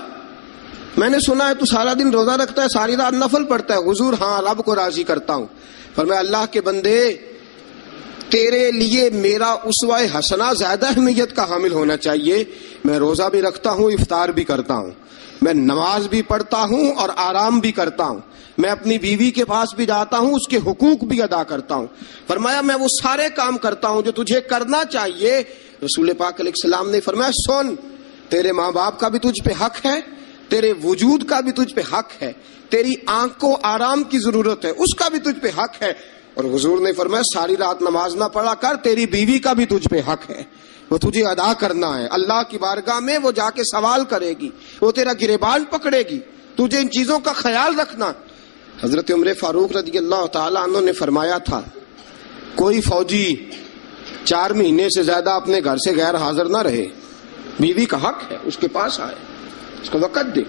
میں نے سنا ہے تو سارا دن روزہ رکھتا ہے، ساری رات نفل پڑھتا ہے. حضور ہاں رب کو راضی کرتا ہوں. فرمایا اللہ کے بندے تیرے لیے میرا اسوہ حسنہ زیادہ اہمیت کا حامل ہونا چاہیے. میں روزہ بھی رکھتا ہوں، افطار بھی کرتا ہوں، میں نماز بھی پڑھتا ہوں اور آرام بھی کرتا ہوں، میں اپنی بیوی کے پاس بھی جاتا ہوں، اس کے حقوق بھی ادا کرتا ہوں. فرمایا میں وہ سارے کام کرتا ہوں جو تجھے کرنا چاہیے. رسول پاک علیہ السلام نے فرمایا سن، تیرے ماں باپ کا بھی تجھ پہ حق ہے، تیرے وجود کا بھی تجھ پہ حق ہے، تیری آنکھ کو آرام کی ضرورت ہے، اس کا بھی تجھ پہ حق ہے. اور حضور نے فرمایا ساری رات نماز نہ پڑھا کر، تیری بیوی کا بھی تجھ پہ حق ہے، وہ تجھے ادا کرنا ہے. اللہ کی بارگاہ میں وہ جا کے سوال کرے گی، وہ تیرا گریبان پکڑے گی، تجھے ان چیزوں کا خیال رکھنا. حضرت عمر فاروق رضی اللہ تعالیٰ عنہ نے فرمایا تھا کوئی فوجی 4 مہینے سے زیادہ اپنے گھر سے غیر حاضر نہ رہے. بیوی کا حق ہے، اس کے پاس آئے، اس کو وقت دے،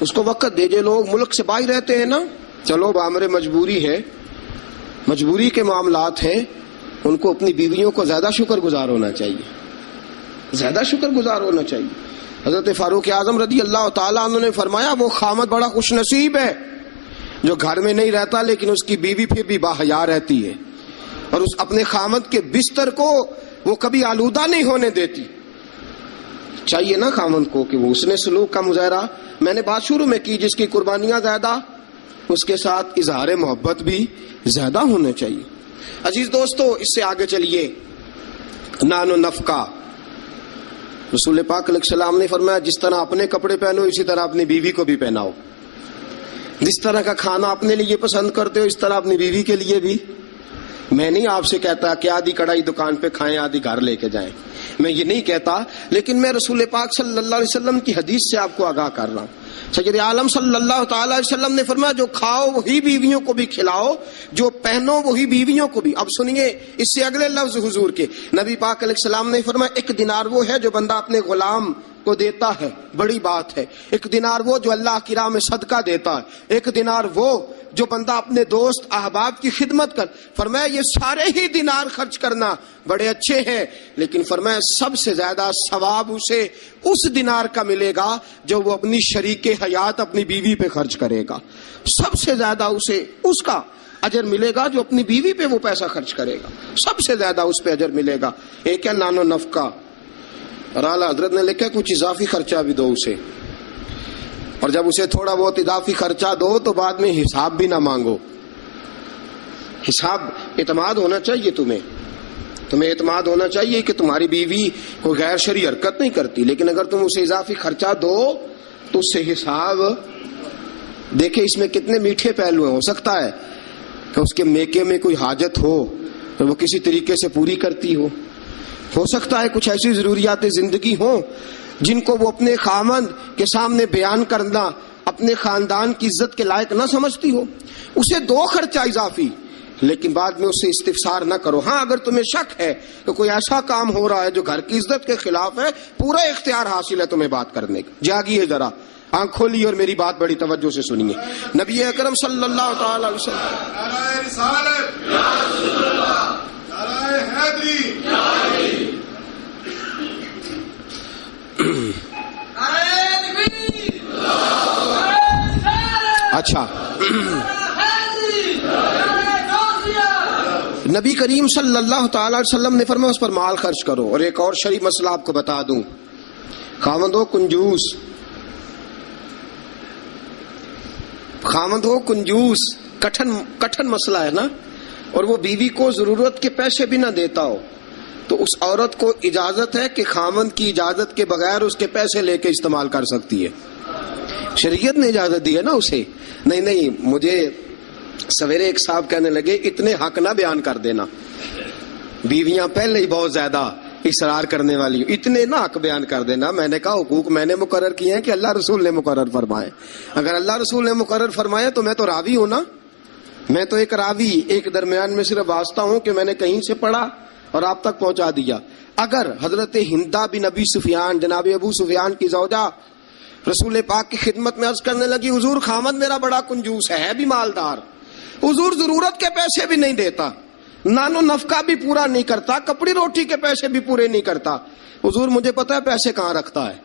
اس کو وقت دے. جو لوگ ملک سے باہر رہتے ہیں نا، چلو بامر مجبوری ہے، مجبوری کے معاملات ہیں، ان کو اپنی بیویوں کو زیادہ شکر گزار ہونا چاہیے، زیادہ شکر گزار ہونا چاہیے. حضرت فاروق اعظم رضی اللہ تعالیٰ عنہ نے فرمایا وہ خامد بڑا خوش نصیب ہے جو گھر میں نہیں رہتا لیکن اس کی بیوی پھر بھی باحیا رہتی ہے اور اس اپنے خامد کے بستر کو وہ کبھی آلودہ نہیں ہونے دیتی. چاہیے نا خامد کو کہ وہ اس نے سلوک کا مظاہرہ، میں نے بات شروع میں کی، جس کی قربانیاں زیادہ اس کے ساتھ اظہار محبت بھی زیادہ ہونا چاہیے. عزیز دوستو اس سے آگے چلیے. نان و نفقہ، رسول پاک علیہ السلام نے فرمایا جس طرح اپنے کپڑے پہنو اسی طرح اپنی بیوی کو بھی پہناؤ. جس طرح کا کھانا اپنے لیے پسند کرتے ہو اس طرح اپنی بیوی کے لیے بھی. میں نہیں آپ سے کہتا کہ آدھی کڑھائی دکان پہ کھائیں آدھی گھر لے کے جائیں، میں یہ نہیں کہتا، لیکن میں رسول پاک صلی اللہ علیہ وسلم کی حدیث سے آپ کو آگاہ کر رہا ہوں. سید عالم صلی اللہ تعالی علیہ وسلم نے فرمایا جو کھاؤ وہی بیویوں کو بھی کھلاؤ، جو پہنو وہی بیویوں کو بھی. اب سنیے اس سے اگلے لفظ حضور کے. نبی پاک علیہ السلام نے فرمایا 1 دینار وہ ہے جو بندہ اپنے غلام کو دیتا ہے، بڑی بات ہے. 1 دینار وہ جو اللہ کی راہ میں صدقہ دیتا ہے. 1 دینار وہ جو بندہ اپنے دوست احباب کی خدمت کر. فرمایا یہ سارے ہی دینار خرچ کرنا بڑے اچھے ہیں، لیکن فرمایا سب سے زیادہ ثواب اسے اس دینار کا ملے گا جو وہ اپنی شریک حیات اپنی بیوی پہ خرچ کرے گا. سب سے زیادہ اسے اس کا اجر ملے گا جو اپنی بیوی پہ وہ پیسہ خرچ کرے گا، سب سے زیادہ اس پہ اجر ملے گا. ایک ہے نان و نفقہ، اور اعلیٰ حضرت نے لکھا کچھ اضافی خرچہ بھی دو اسے، اور جب اسے تھوڑا بہت اضافی خرچہ دو تو بعد میں حساب بھی نہ مانگو. حساب اعتماد ہونا چاہیے، تمہیں اعتماد ہونا چاہیے کہ تمہاری بیوی کوئی غیر شرعی حرکت نہیں کرتی، لیکن اگر تم اسے اضافی خرچہ دو تو اس سے حساب دیکھیں. اس میں کتنے میٹھے پہلو ہیں. ہو سکتا ہے کہ اس کے میکے میں کوئی حاجت ہو تو وہ کسی طریقے سے پوری کرتی ہو سکتا ہے کچھ ایسی ضروریات زندگی ہوں جن کو وہ اپنے خامند کے سامنے بیان کرنا اپنے خاندان کی عزت کے لائق نہ سمجھتی ہو. اسے دو خرچہ اضافی، لیکن بعد میں اسے استفسار نہ کرو. ہاں اگر تمہیں شک ہے کہ کوئی ایسا کام ہو رہا ہے جو گھر کی عزت کے خلاف ہے، پورا اختیار حاصل ہے تمہیں بات کرنے کا. جاگیے ذرا، آنکھ کھولیے اور میری بات بڑی توجہ سے سنیے. نبی اکرم صلی اللہ تعالی علیہ اچھا نبی کریم صلی اللہ تعالی علیہ وسلم نے فرمایا اس پر مال خرچ کرو. اور ایک اور شرعی مسئلہ آپ کو بتا دوں، خاوند ہو کنجوس، کٹھن مسئلہ ہے نا، اور وہ بیوی کو ضرورت کے پیسے بھی نہ دیتا ہو تو اس عورت کو اجازت ہے کہ خاوند کی اجازت کے بغیر اس کے پیسے لے کے استعمال کر سکتی ہے. شریعت نے اجازت دی ہے نا اسے. نہیں مجھے سویرے ایک صاحب کہنے لگے اتنے حق نہ بیان کر دینا، بیویاں پہلے ہی بہت زیادہ اصرار کرنے والی، اتنے نہ حق بیان کر دینا. میں نے کہا حقوق میں نے مقرر کیے ہیں کہ اللہ رسول نے مقرر فرمائے. اگر اللہ رسول نے مقرر فرمایا تو میں تو راوی ہوں نا، میں تو ایک راوی، ایک درمیان میں صرف واسطہ ہوں کہ میں نے کہیں سے پڑھا اور آپ تک پہنچا دیا. اگر حضرت ہندہ بن ابی سفیان، جناب ابو سفیان کی زوجہ، رسول پاک کی خدمت میں عرض کرنے لگی حضور خامد میرا بڑا کنجوس ہے بھی مالدار، حضور ضرورت کے پیسے بھی نہیں دیتا، نان و نفقہ بھی پورا نہیں کرتا، کپڑی روٹی کے پیسے بھی پورے نہیں کرتا، حضور مجھے پتا ہے پیسے کہاں رکھتا ہے،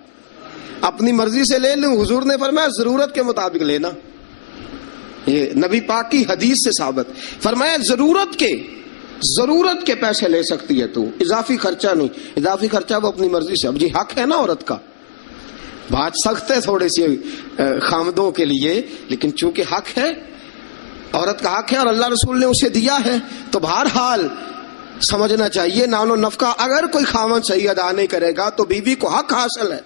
اپنی مرضی سے لے لوں، حضور نے فرمایا ضرورت کے مطابق لینا. یہ نبی پاک کی حدیث سے ثابت. فرمایا ضرورت کے پیسے لے سکتی ہے تو، اضافی خرچہ نہیں. اضافی خرچہ وہ اپنی مرضی سے. اب جی حق ہے نا عورت کا، بات سخت ہے تھوڑی سی خامدوں کے لیے، لیکن چونکہ حق ہے، عورت کا حق ہے اور اللہ رسول نے اسے دیا ہے، تو بہرحال سمجھنا چاہیے نان و نفقہ اگر کوئی خاوند صحیح ادا نہیں کرے گا تو بیوی کو حق حاصل ہے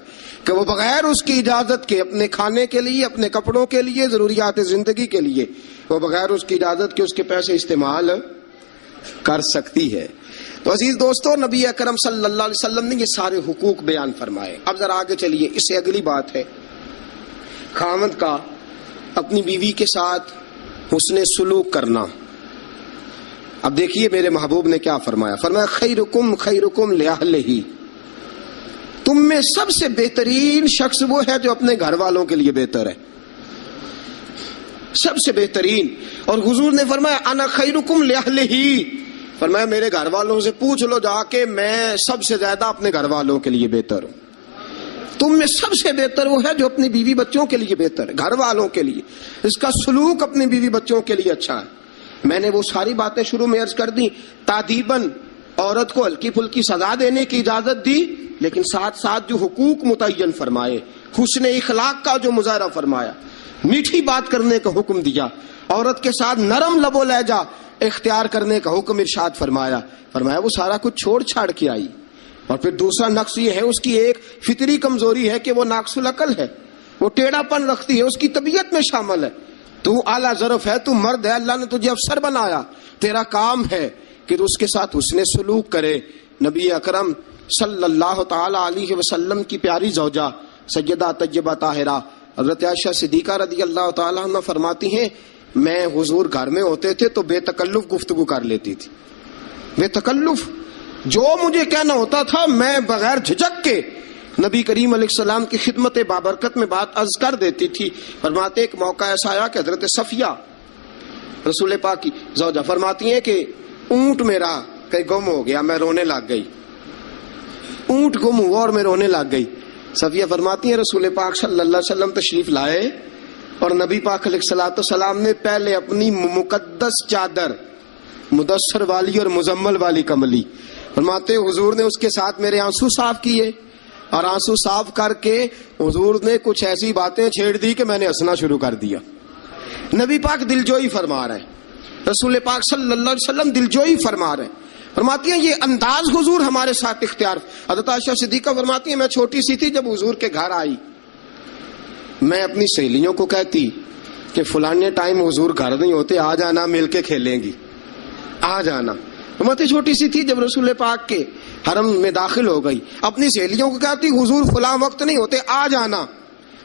کہ وہ بغیر اس کی اجازت کے اپنے کھانے کے لیے، اپنے کپڑوں کے لیے، ضروریات زندگی کے لیے وہ بغیر اس کی اجازت کے اس کے پیسے استعمال کر سکتی ہے. تو عزیز دوستو، نبی اکرم صلی اللہ علیہ وسلم نے یہ سارے حقوق بیان فرمائے. اب ذرا آگے چلیے، اس سے اگلی بات ہے خاوند کا اپنی بیوی کے ساتھ حسن سلوک کرنا. اب دیکھیے میرے محبوب نے کیا فرمایا. فرمایا خیرکم لأہلہ، تم میں سب سے بہترین شخص وہ ہے جو اپنے گھر والوں کے لیے بہتر ہے، سب سے بہترین. اور حضور نے فرمایا انا خیرکم لأہلہ، فرمایا میرے گھر والوں سے پوچھ لو جا کے، میں سب سے زیادہ اپنے گھر والوں کے لیے بہتر ہوں. تم میں سب سے بہتر وہ ہے جو اپنی بیوی بچوں کے لیے بہتر ہے، گھر والوں کے لیے. اس کا سلوک اپنی بیوی بچوں کے لیے اچھا ہے. میں نے وہ ساری باتیں شروع میں عرض کر دی. تادیباً عورت کو ہلکی پھلکی سزا دینے کی اجازت دی، لیکن ساتھ ساتھ جو حقوق متعین فرمائے، حسن اخلاق کا جو مظاہرہ فرمایا، میٹھی بات کرنے کا حکم دیا، عورت کے ساتھ نرم لب و لہجہ اختیار کرنے کا حکم ارشاد فرمایا. فرمایا وہ سارا کچھ چھوڑ چھاڑ کے آئی. اور پھر دوسرا نقص یہ ہے، اس کی ایک فطری کمزوری ہے کہ وہ ناقص العقل ہے، وہ ٹیڑھا پن رکھتی ہے، اس کی طبیعت میں شامل ہے. تو اعلیٰ ظرف ہے، تو مرد ہے، اللہ نے تجھے افسر بنایا، تیرا کام ہے کہ تو اس کے ساتھ حسن سلوک کرے. نبی اکرم صلی اللہ تعالی علیہ وسلم کی پیاری زوجہ سیدہ طیبہ طاہرہ حضرت عائشہ صدیقہ رضی اللہ تعالی عنہ فرماتی ہیں میں حضور گھر میں ہوتے تھے تو بے تکلف گفتگو کر لیتی تھی. بے تکلف، جو مجھے کہنا ہوتا تھا میں بغیر جھجک کے نبی کریم علیہ السلام کی خدمت بابرکت میں بات عرض کر دیتی تھی. فرماتے ایک موقع ایسا آیا کہ حضرت صفیہ رسول پاک کی زوجہ فرماتی ہیں کہ اونٹ میرا کہیں گم ہو گیا، میں رونے لگ گئی. اونٹ گم ہوا اور میں رونے لگ گئی. صفیہ فرماتی ہیں رسول پاک صلی اللہ علیہ وسلم تشریف لائے اور نبی پاک علیہ الصلوۃ والسلام نے پہلے اپنی مقدس چادر مدثر والی اور مزمل والی کملی، فرماتے حضور نے اس کے ساتھ میرے آنسو صاف کیے اور آنسو صاف کر کے حضور نے کچھ ایسی باتیں چھیڑ دی کہ میں نے ہنسنا شروع کر دیا. نبی پاک دلجوئی فرما رہے ہیں، رسول پاک صلی اللہ علیہ وسلم دلجوئی فرما رہے ہیں. فرماتی ہیں یہ انداز حضور ہمارے ساتھ اختیار. حضرت عائشہ صدیقہ فرماتی ہیں میں چھوٹی سی تھی جب حضور کے گھر آئی، میں اپنی سہیلیوں کو کہتی کہ فلانے ٹائم حضور گھر نہیں ہوتے، آ جانا مل کے کھیلیں گی، آ جانا. فرماتی چھوٹی سی تھی جب رسول پاک کے حرم میں داخل ہو گئی، اپنی سہیلیوں کو کہتی حضور فلاں وقت نہیں ہوتے، آ جانا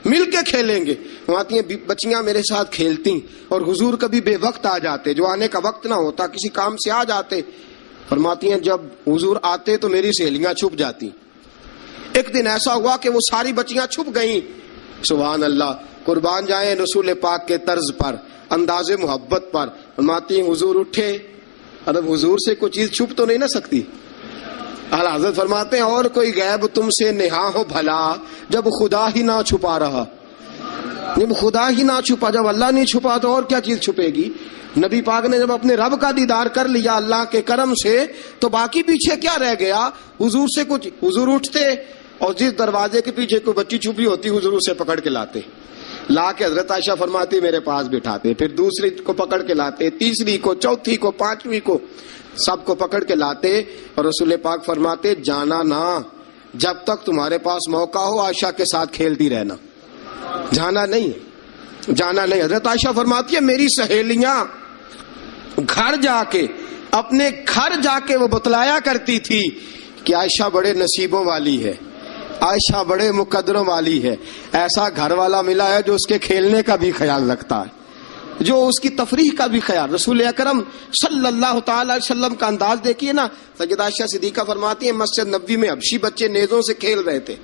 مل کے کھیلیں گے. فرماتی ہیں بچیاں میرے ساتھ کھیلتی اور حضور کبھی بے وقت آ جاتے، جو آنے کا وقت نہ ہوتا کسی کام سے آ جاتے. فرماتی ہیں جب حضور آتے تو میری سہیلیاں چھپ جاتی. ایک دن ایسا ہوا کہ وہ ساری بچیاں چھپ گئیں. سبحان اللہ، قربان جائیں رسول پاک کے طرز پر، انداز محبت پر. فرماتی ہیں حضور اٹھے، اب حضور سے کوئی چیز چھپ تو نہیں نہ سکتی. اعلیٰ حضرت فرماتے ہیں اور کوئی غیب تم سے نہا ہو بھلا جب خدا ہی نہ چھپا رہا. جب خدا ہی نہ چھپا، جب اللہ نہیں چھپا تو اور کیا چیز چھپے گی. نبی پاک نے جب اپنے رب کا دیدار کر لیا اللہ کے کرم سے تو باقی پیچھے کیا رہ گیا. حضور سے کچھ، حضور اٹھتے اور جس دروازے کے پیچھے کوئی بچی چھپی ہوتی حضور اسے پکڑ کے لاتے، لا کے حضرت عائشہ فرماتی میرے پاس بٹھاتے، پھر دوسری کو پکڑ کے لاتے، تیسری کو، چوتھی کو، پانچویں کو، سب کو پکڑ کے لاتے. اور رسول پاک فرماتے جانا نہ، جب تک تمہارے پاس موقع ہو عائشہ کے ساتھ کھیلتی رہنا، جانا نہیں، جانا نہیں. حضرت عائشہ فرماتی ہے میری سہیلیاں گھر جا کے، اپنے گھر جا کے وہ بتلایا کرتی تھی کہ عائشہ بڑے نصیبوں والی ہے، عائشہ بڑے مقدروں والی ہے، ایسا گھر والا ملا ہے جو اس کے کھیلنے کا بھی خیال رکھتا ہے، جو اس کی تفریح کا بھی خیال. رسول اکرم صلی اللہ تعالی علیہ وسلم کا انداز دیکھیے نا. سیدہ عائشہ صدیقہ فرماتی ہیں مسجد نبوی میں حبشی بچے نیزوں سے کھیل رہے تھے،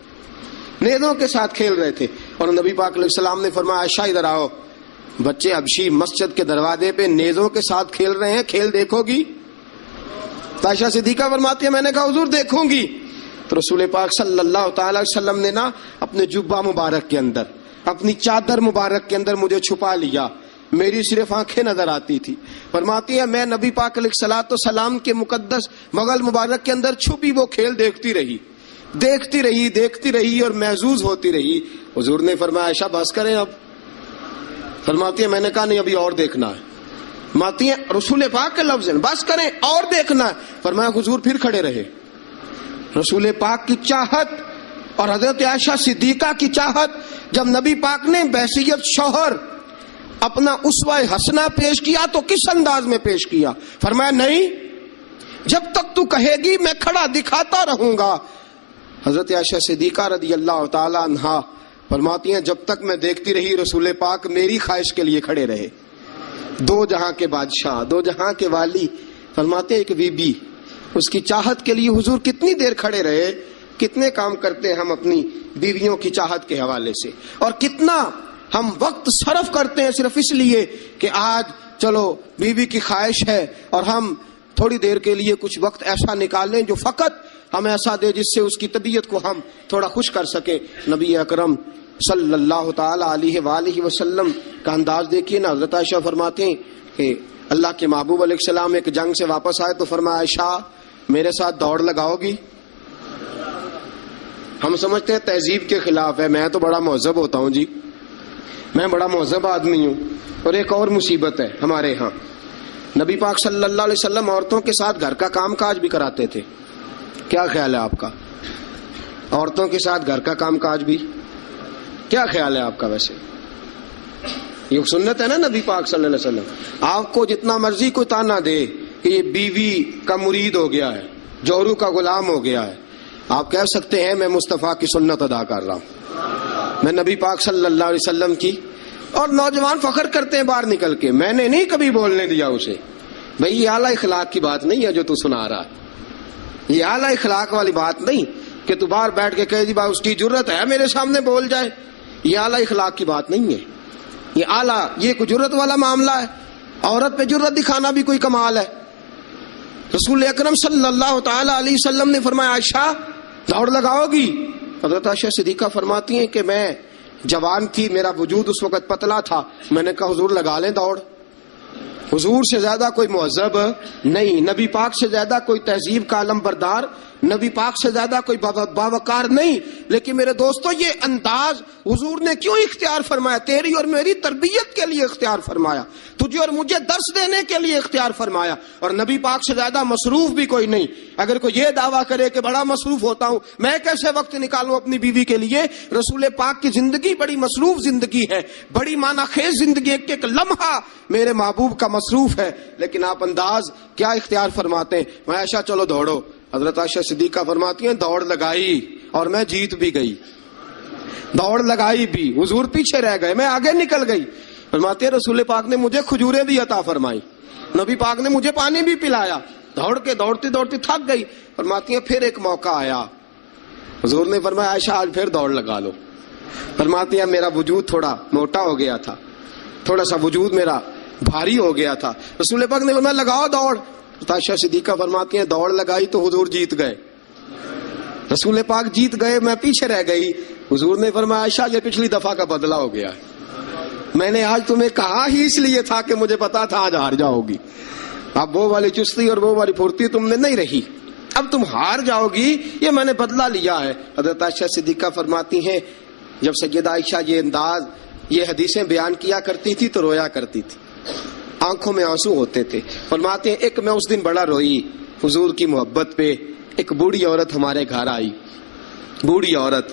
نیزوں کے ساتھ کھیل رہے تھے، اور نبی پاک علیہ السلام نے فرمایا عائشہ ادھر آؤ، بچے حبشی مسجد کے دروازے پہ نیزوں کے ساتھ کھیل رہے ہیں، کھیل دیکھو گی؟ عائشہ صدیقہ فرماتی ہے میں نے کہا حضور دیکھوں گی. تو رسول پاک صلی اللہ تعالی وسلم نے نا اپنے جبہ مبارک کے اندر، اپنی چادر مبارک کے اندر مجھے چھپا لیا، میری صرف آنکھیں نظر آتی تھی. فرماتی ہے میں نبی پاک علیہ الصلوۃ والسلام کے مقدس بغل مبارک کے اندر چھپی وہ کھیل دیکھتی رہی اور محظوظ ہوتی رہی. حضور نے فرمایا عائشہ بس کریں اب. فرماتی ہے میں نے کہا نہیں ابھی اور دیکھنا ہے. فرماتی ہے رسول پاک کے لفظ ہیں بس کریں اور دیکھنا ہے. فرمایا حضور پھر کھڑے رہے. رسول پاک کی چاہت اور حضرت عائشہ صدیقہ کی چاہت، جب نبی پاک نے بحیثیت شوہر اپنا اسوہ حسنہ پیش کیا تو کس انداز میں پیش کیا؟ فرمایا نہیں جب تک تو کہے گی میں کھڑا دکھاتا رہوں گا. حضرت عائشہ صدیقہ رضی اللہ تعالی عنہا فرماتی ہیں جب تک میں دیکھتی رہی رسول پاک میری خواہش کے لیے کھڑے رہے. دو جہاں کے بادشاہ، دو جہاں کے والی. فرماتے ہیں ایک بی بی اس کی چاہت کے لیے حضور کتنی دیر کھڑے رہے. کتنے کام کرتے ہیں ہم اپنی بیویوں کی چاہت کے حوالے سے، اور کتنا ہم وقت صرف کرتے ہیں صرف اس لیے کہ آج چلو بیوی کی خواہش ہے اور ہم تھوڑی دیر کے لیے کچھ وقت ایسا نکال لیں جو فقط ہم ایسا دے جس سے اس کی طبیعت کو ہم تھوڑا خوش کر سکیں. نبی اکرم صلی اللہ تعالی علیہ وآلہ وسلم کا انداز دیکھیے نا. حضرت عائشہ فرماتے ہیں کہ اللہ کے محبوب علیہ السلام ایک جنگ سے واپس آئے تو فرمایا عائشہ میرے ساتھ دوڑ لگاؤ گی؟ ہم سمجھتے ہیں تہذیب کے خلاف ہے، میں تو بڑا مہذب ہوتا ہوں جی، میں بڑا مہذب آدمی ہوں. اور ایک اور مصیبت ہے ہمارے ہاں، نبی پاک صلی اللہ علیہ وسلم عورتوں کے ساتھ گھر کا کام کاج بھی کراتے تھے. کیا خیال ہے آپ کا؟ عورتوں کے ساتھ گھر کا کام کاج بھی کیا خیال ہے آپ کا؟ ویسے یہ سنت ہے نا نبی پاک صلی اللہ علیہ وسلم. آپ کو جتنا مرضی کوئی تانا دے کہ یہ بیوی کا مرید ہو گیا ہے، جورو کا غلام ہو گیا ہے، آپ کہہ سکتے ہیں میں مصطفیٰ کی سنت ادا کر رہا ہوں، میں نبی پاک صلی اللہ علیہ وسلم کی. اور نوجوان فخر کرتے ہیں باہر نکل کے، میں نے نہیں کبھی بولنے دیا اسے. بھئی یہ اعلیٰ اخلاق کی بات نہیں ہے جو تو سنا رہا ہے، یہ اعلیٰ اخلاق والی بات نہیں کہ تو باہر بیٹھ کے کہے جی بھائی اس کی جرت ہے میرے سامنے بول جائے. یہ اعلیٰ اخلاق کی بات نہیں ہے، یہ اعلیٰ، یہ کوئی جرت والا معاملہ ہے. عورت پہ جرت دکھانا بھی کوئی کمال ہے. رسول اکرم صلی اللہ تعالی علیہ وسلم نے فرمایا عائشہ دوڑ لگاؤ گی؟ حضرت عائشہ صدیقہ فرماتی ہیں کہ میں جوان تھی، میرا وجود اس وقت پتلا تھا. میں نے کہا حضور لگا لیں دوڑ. حضور سے زیادہ کوئی مہذب نہیں، نبی پاک سے زیادہ کوئی تہذیب کا علم بردار، نبی پاک سے زیادہ کوئی باوقار نہیں. لیکن میرے دوستو یہ انداز حضور نے کیوں اختیار فرمایا؟ تیری اور میری تربیت کے لیے اختیار فرمایا، تجھے اور مجھے درس دینے کے لیے اختیار فرمایا. اور نبی پاک سے زیادہ مصروف بھی کوئی نہیں. اگر کوئی یہ دعویٰ کرے کہ بڑا مصروف ہوتا ہوں، میں کیسے وقت نکالوں اپنی بیوی کے لیے؟ رسول پاک کی زندگی بڑی مصروف زندگی ہے، بڑی معنی خیز زندگی، ایک ایک لمحہ میرے محبوب کا مصروف ہے. لیکن آپ انداز کیا اختیار فرماتے ہیں؟ میں عائشہ چلو دوڑو. حضرت عائشہ صدیقہ فرماتی ہیں دوڑ لگائی اور میں جیت بھی گئی. دوڑ لگائی بھی، حضور پیچھے رہ گئے، میں آگے نکل گئی. فرماتے ہیں رسول پاک نے مجھے کھجوریں بھی عطا فرمائی، نبی پاک نے مجھے پانی بھی پلایا. دوڑ کے دوڑتی دوڑتی تھک گئی. فرماتی ہیں پھر ایک موقع آیا، حضور نے فرمایا عائشہ آج پھر دوڑ لگا لو. فرماتی ہیں میرا وجود تھوڑا موٹا ہو گیا تھا، تھوڑا سا وجود میرا بھاری ہو گیا تھا. رسول پاک نے فرمایا لگاؤ دوڑ. عائشہ صدیقہ فرماتی ہیں دوڑ لگائی تو حضور جیت گئے. رسول پاک جیت گئے، میں پیچھے رہ گئی. حضور نے فرمایا عائشہ یہ پچھلی دفعہ کا بدلہ ہو گیا ہے، میں نے آج تمہیں کہا ہی اس لیے تھا کہ مجھے پتا تھا آج ہار جاؤ گی. اب وہ والی چستی اور وہ والی پھرتی تم نے نہیں رہی، اب تم ہار جاؤ گی، یہ میں نے بدلہ لیا ہے. حضرت عائشہ صدیقہ فرماتی ہیں جب سیدہ عائشہ یہ انداز، یہ حدیثیں بیان کیا کرتی تھی تو رویا کرتی تھی، آنکھوں میں آنسو ہوتے تھے. فرماتے ہیں ایک میں اس دن بڑا روئی حضور کی محبت پہ. ایک بوڑھی عورت ہمارے گھر آئی، بوڑھی عورت.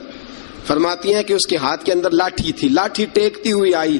فرماتی ہیں کہ اس کے ہاتھ کے اندر لاٹھی تھی، لاٹھی ٹیکتی ہوئی آئی،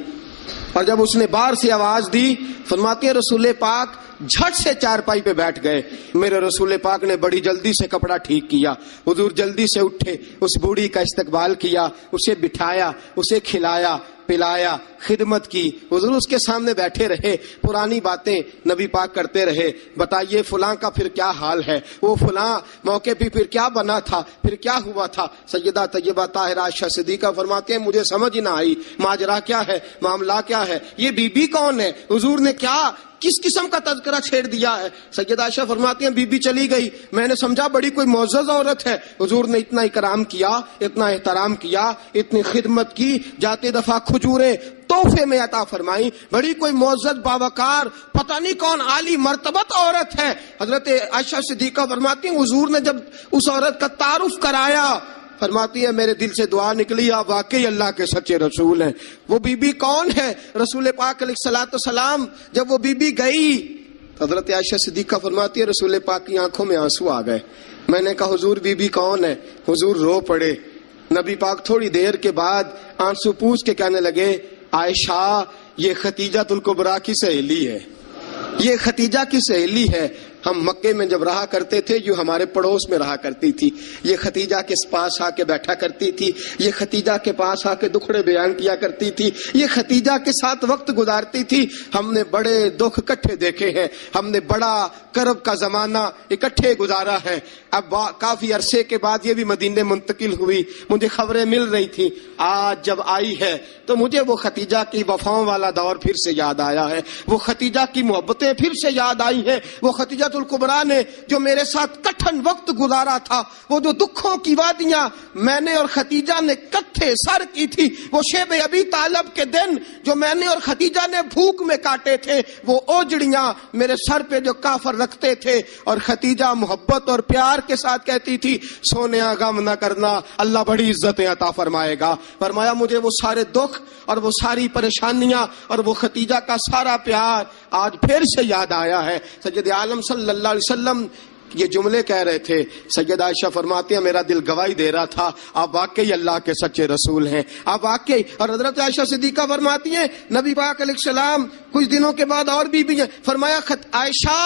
اور جب اس نے باہر سے آواز دی، فرماتی ہیں رسول پاک جھٹ سے چارپائی پہ بیٹھ گئے. میرے رسول پاک نے بڑی جلدی سے کپڑا ٹھیک کیا. حضور جلدی سے اٹھے، اس بوڑھی کا استقبال کیا، اسے بٹھایا، اسے کھلایا پلایا، خدمت کی. حضور اس کے سامنے بیٹھے رہے، پرانی باتیں نبی پاک کرتے رہے. بتائیے فلاں کا پھر کیا حال ہے، وہ فلاں موقع پہ پھر کیا بنا تھا، پھر کیا ہوا تھا. سیدہ طیبہ طاہرہ عائشہ صدیقہ فرماتے ہیں مجھے سمجھ نہ آئی ماجرا کیا ہے، معاملہ کیا ہے، یہ بی بی کون ہے، حضور نے کیا کس قسم کا تذکرہ چھیڑ دیا ہے. سیدہ عائشہ فرماتی ہیں بی بی چلی گئی, میں نے سمجھا بڑی کوئی معزز عورت ہے. حضور نے اتنا اکرام کیا, اتنا احترام کیا, اتنی خدمت کی, جاتے دفعہ کھجوریں تحفے میں عطا فرمائی, بڑی کوئی معزز باوقار پتہ نہیں کون عالی مرتبت عورت ہے. حضرت عائشہ صدیقہ فرماتی ہیں حضور نے جب اس عورت کا تعارف کرایا, فرماتی ہے میرے دل سے دعا نکلی, آپ واقعی اللہ کے سچے رسول ہیں. وہ بی بی کون ہے؟ رسول پاک علیہ الصلوۃ والسلام جب وہ بی بی گئی, حضرت عائشہ صدیقہ فرماتی ہے رسول پاک کی آنکھوں میں آنسو آ گئے. میں نے کہا حضور بی بی کون ہے؟ حضور رو پڑے. نبی پاک تھوڑی دیر کے بعد آنسو پوچھ کے کہنے لگے عائشہ یہ ختیجہ الکبریٰ کی سہیلی ہے, یہ ختیجہ کی سہیلی ہے. ہم مکے میں جب رہا کرتے تھے جو ہمارے پڑوس میں رہا کرتی تھی, یہ ختیجہ کے پاس آ کے بیٹھا کرتی تھی, یہ ختیجہ کے پاس آ کے دکھڑے بیان کیا کرتی تھی, یہ ختیجہ کے ساتھ وقت گزارتی تھی. ہم نے بڑے دکھ اکٹھے دیکھے ہیں, ہم نے بڑا کرب کا زمانہ اکٹھے گزارا ہے. اب کافی عرصے کے بعد یہ بھی مدینے منتقل ہوئی, مجھے خبریں مل رہی تھیں. آج جب آئی ہے تو مجھے وہ ختیجہ کی وفاؤں والا دور پھر سے یاد آیا ہے, وہ ختیجہ کی محبتیں پھر سے یاد آئی ہیں, وہ ختیجہ الکبریٰ نے جو میرے ساتھ کٹھن وقت گزارا تھا, وہ جو دکھوں کی وادیاں میں نے اور ختیجہ نے کٹھے سر کی تھی, وہ شیب ابی طالب کے دن جو میں نے اور ختیجہ نے بھوک میں کاٹے تھے, وہ اوجڑیاں میرے سر پہ جو کافر رکھتے تھے, اور ختیجہ محبت اور پیار کے ساتھ کہتی تھی سونیا غم نہ کرنا, اللہ بڑی عزتیں عطا فرمائے گا. فرمایا مجھے وہ سارے دکھ اور وہ ساری پریشانیاں اور وہ ختیجہ کا سارا پیار آج پھر سے یاد آیا ہے. سید عالم صلی اللہ علیہ وسلم یہ جملے کہہ رہے تھے, سیدہ عائشہ فرماتی ہیں میرا دل گواہی دے رہا تھا آپ واقعی اللہ کے سچے رسول ہیں, آپ واقعی. اور حضرت عائشہ صدیقہ فرماتی ہیں نبی پاک علیہ السلام کچھ دنوں کے بعد اور بھی ہیں, فرمایا عائشہ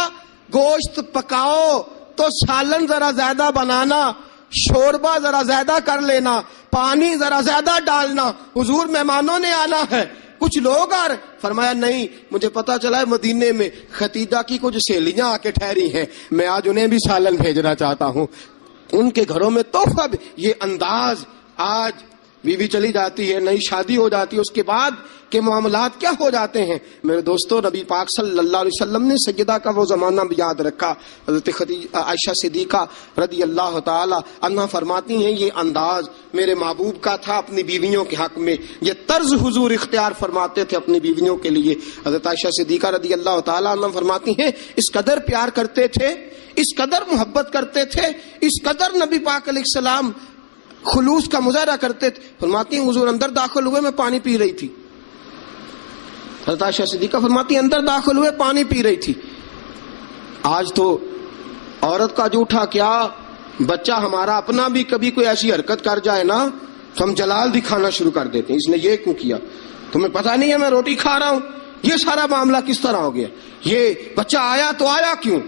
گوشت پکاؤ تو سالن ذرا زیادہ بنانا, شوربہ ذرا زیادہ کر لینا, پانی ذرا زیادہ ڈالنا, حضور مہمانوں نے آنا ہے. کچھ لوگ آ رہے, فرمایا نہیں مجھے پتا چلا ہے مدینے میں ختیجہ کی کچھ سہیلیاں آ کے ٹھہری ہیں, میں آج انہیں بھی سالن بھیجنا چاہتا ہوں, ان کے گھروں میں تحفہ. یہ انداز آج بیوی چلی جاتی ہے, نئی شادی ہو جاتی ہے, اس کے بعد کے معاملات کیا ہو جاتے ہیں. میرے دوستو نبی پاک صلی اللہ علیہ وسلم نے سیدہ کا وہ زمانہ بھی یاد رکھا. حضرت عائشہ صدیقہ رضی اللہ تعالی عنہا فرماتی ہیں یہ انداز میرے محبوب کا تھا اپنی بیویوں کے حق میں, یہ طرز حضور اختیار فرماتے تھے اپنی بیویوں کے لیے. حضرت عائشہ صدیقہ رضی اللہ تعالی عنہا فرماتی ہیں اس قدر پیار کرتے تھے, اس قدر محبت کرتے تھے, اس قدر نبی پاک علیہ السلام خلوص کا مظاہرہ کرتے تھے. فرماتی ہیں حضور اندر داخل ہوئے میں پانی پی رہی تھی. حضرت عائشہ صدیقہ فرماتی ہیں اندر داخل ہوئے پانی پی رہی تھی. آج تو عورت کا جھوٹا کیا, بچہ ہمارا اپنا بھی کبھی کوئی ایسی حرکت کر جائے نا تو ہم جلال دکھانا شروع کر دیتے ہیں, اس نے یہ کیوں کیا, تمہیں پتہ نہیں ہے میں روٹی کھا رہا ہوں. یہ سارا معاملہ کس طرح ہو گیا, یہ بچہ آیا تو آیا کیوں.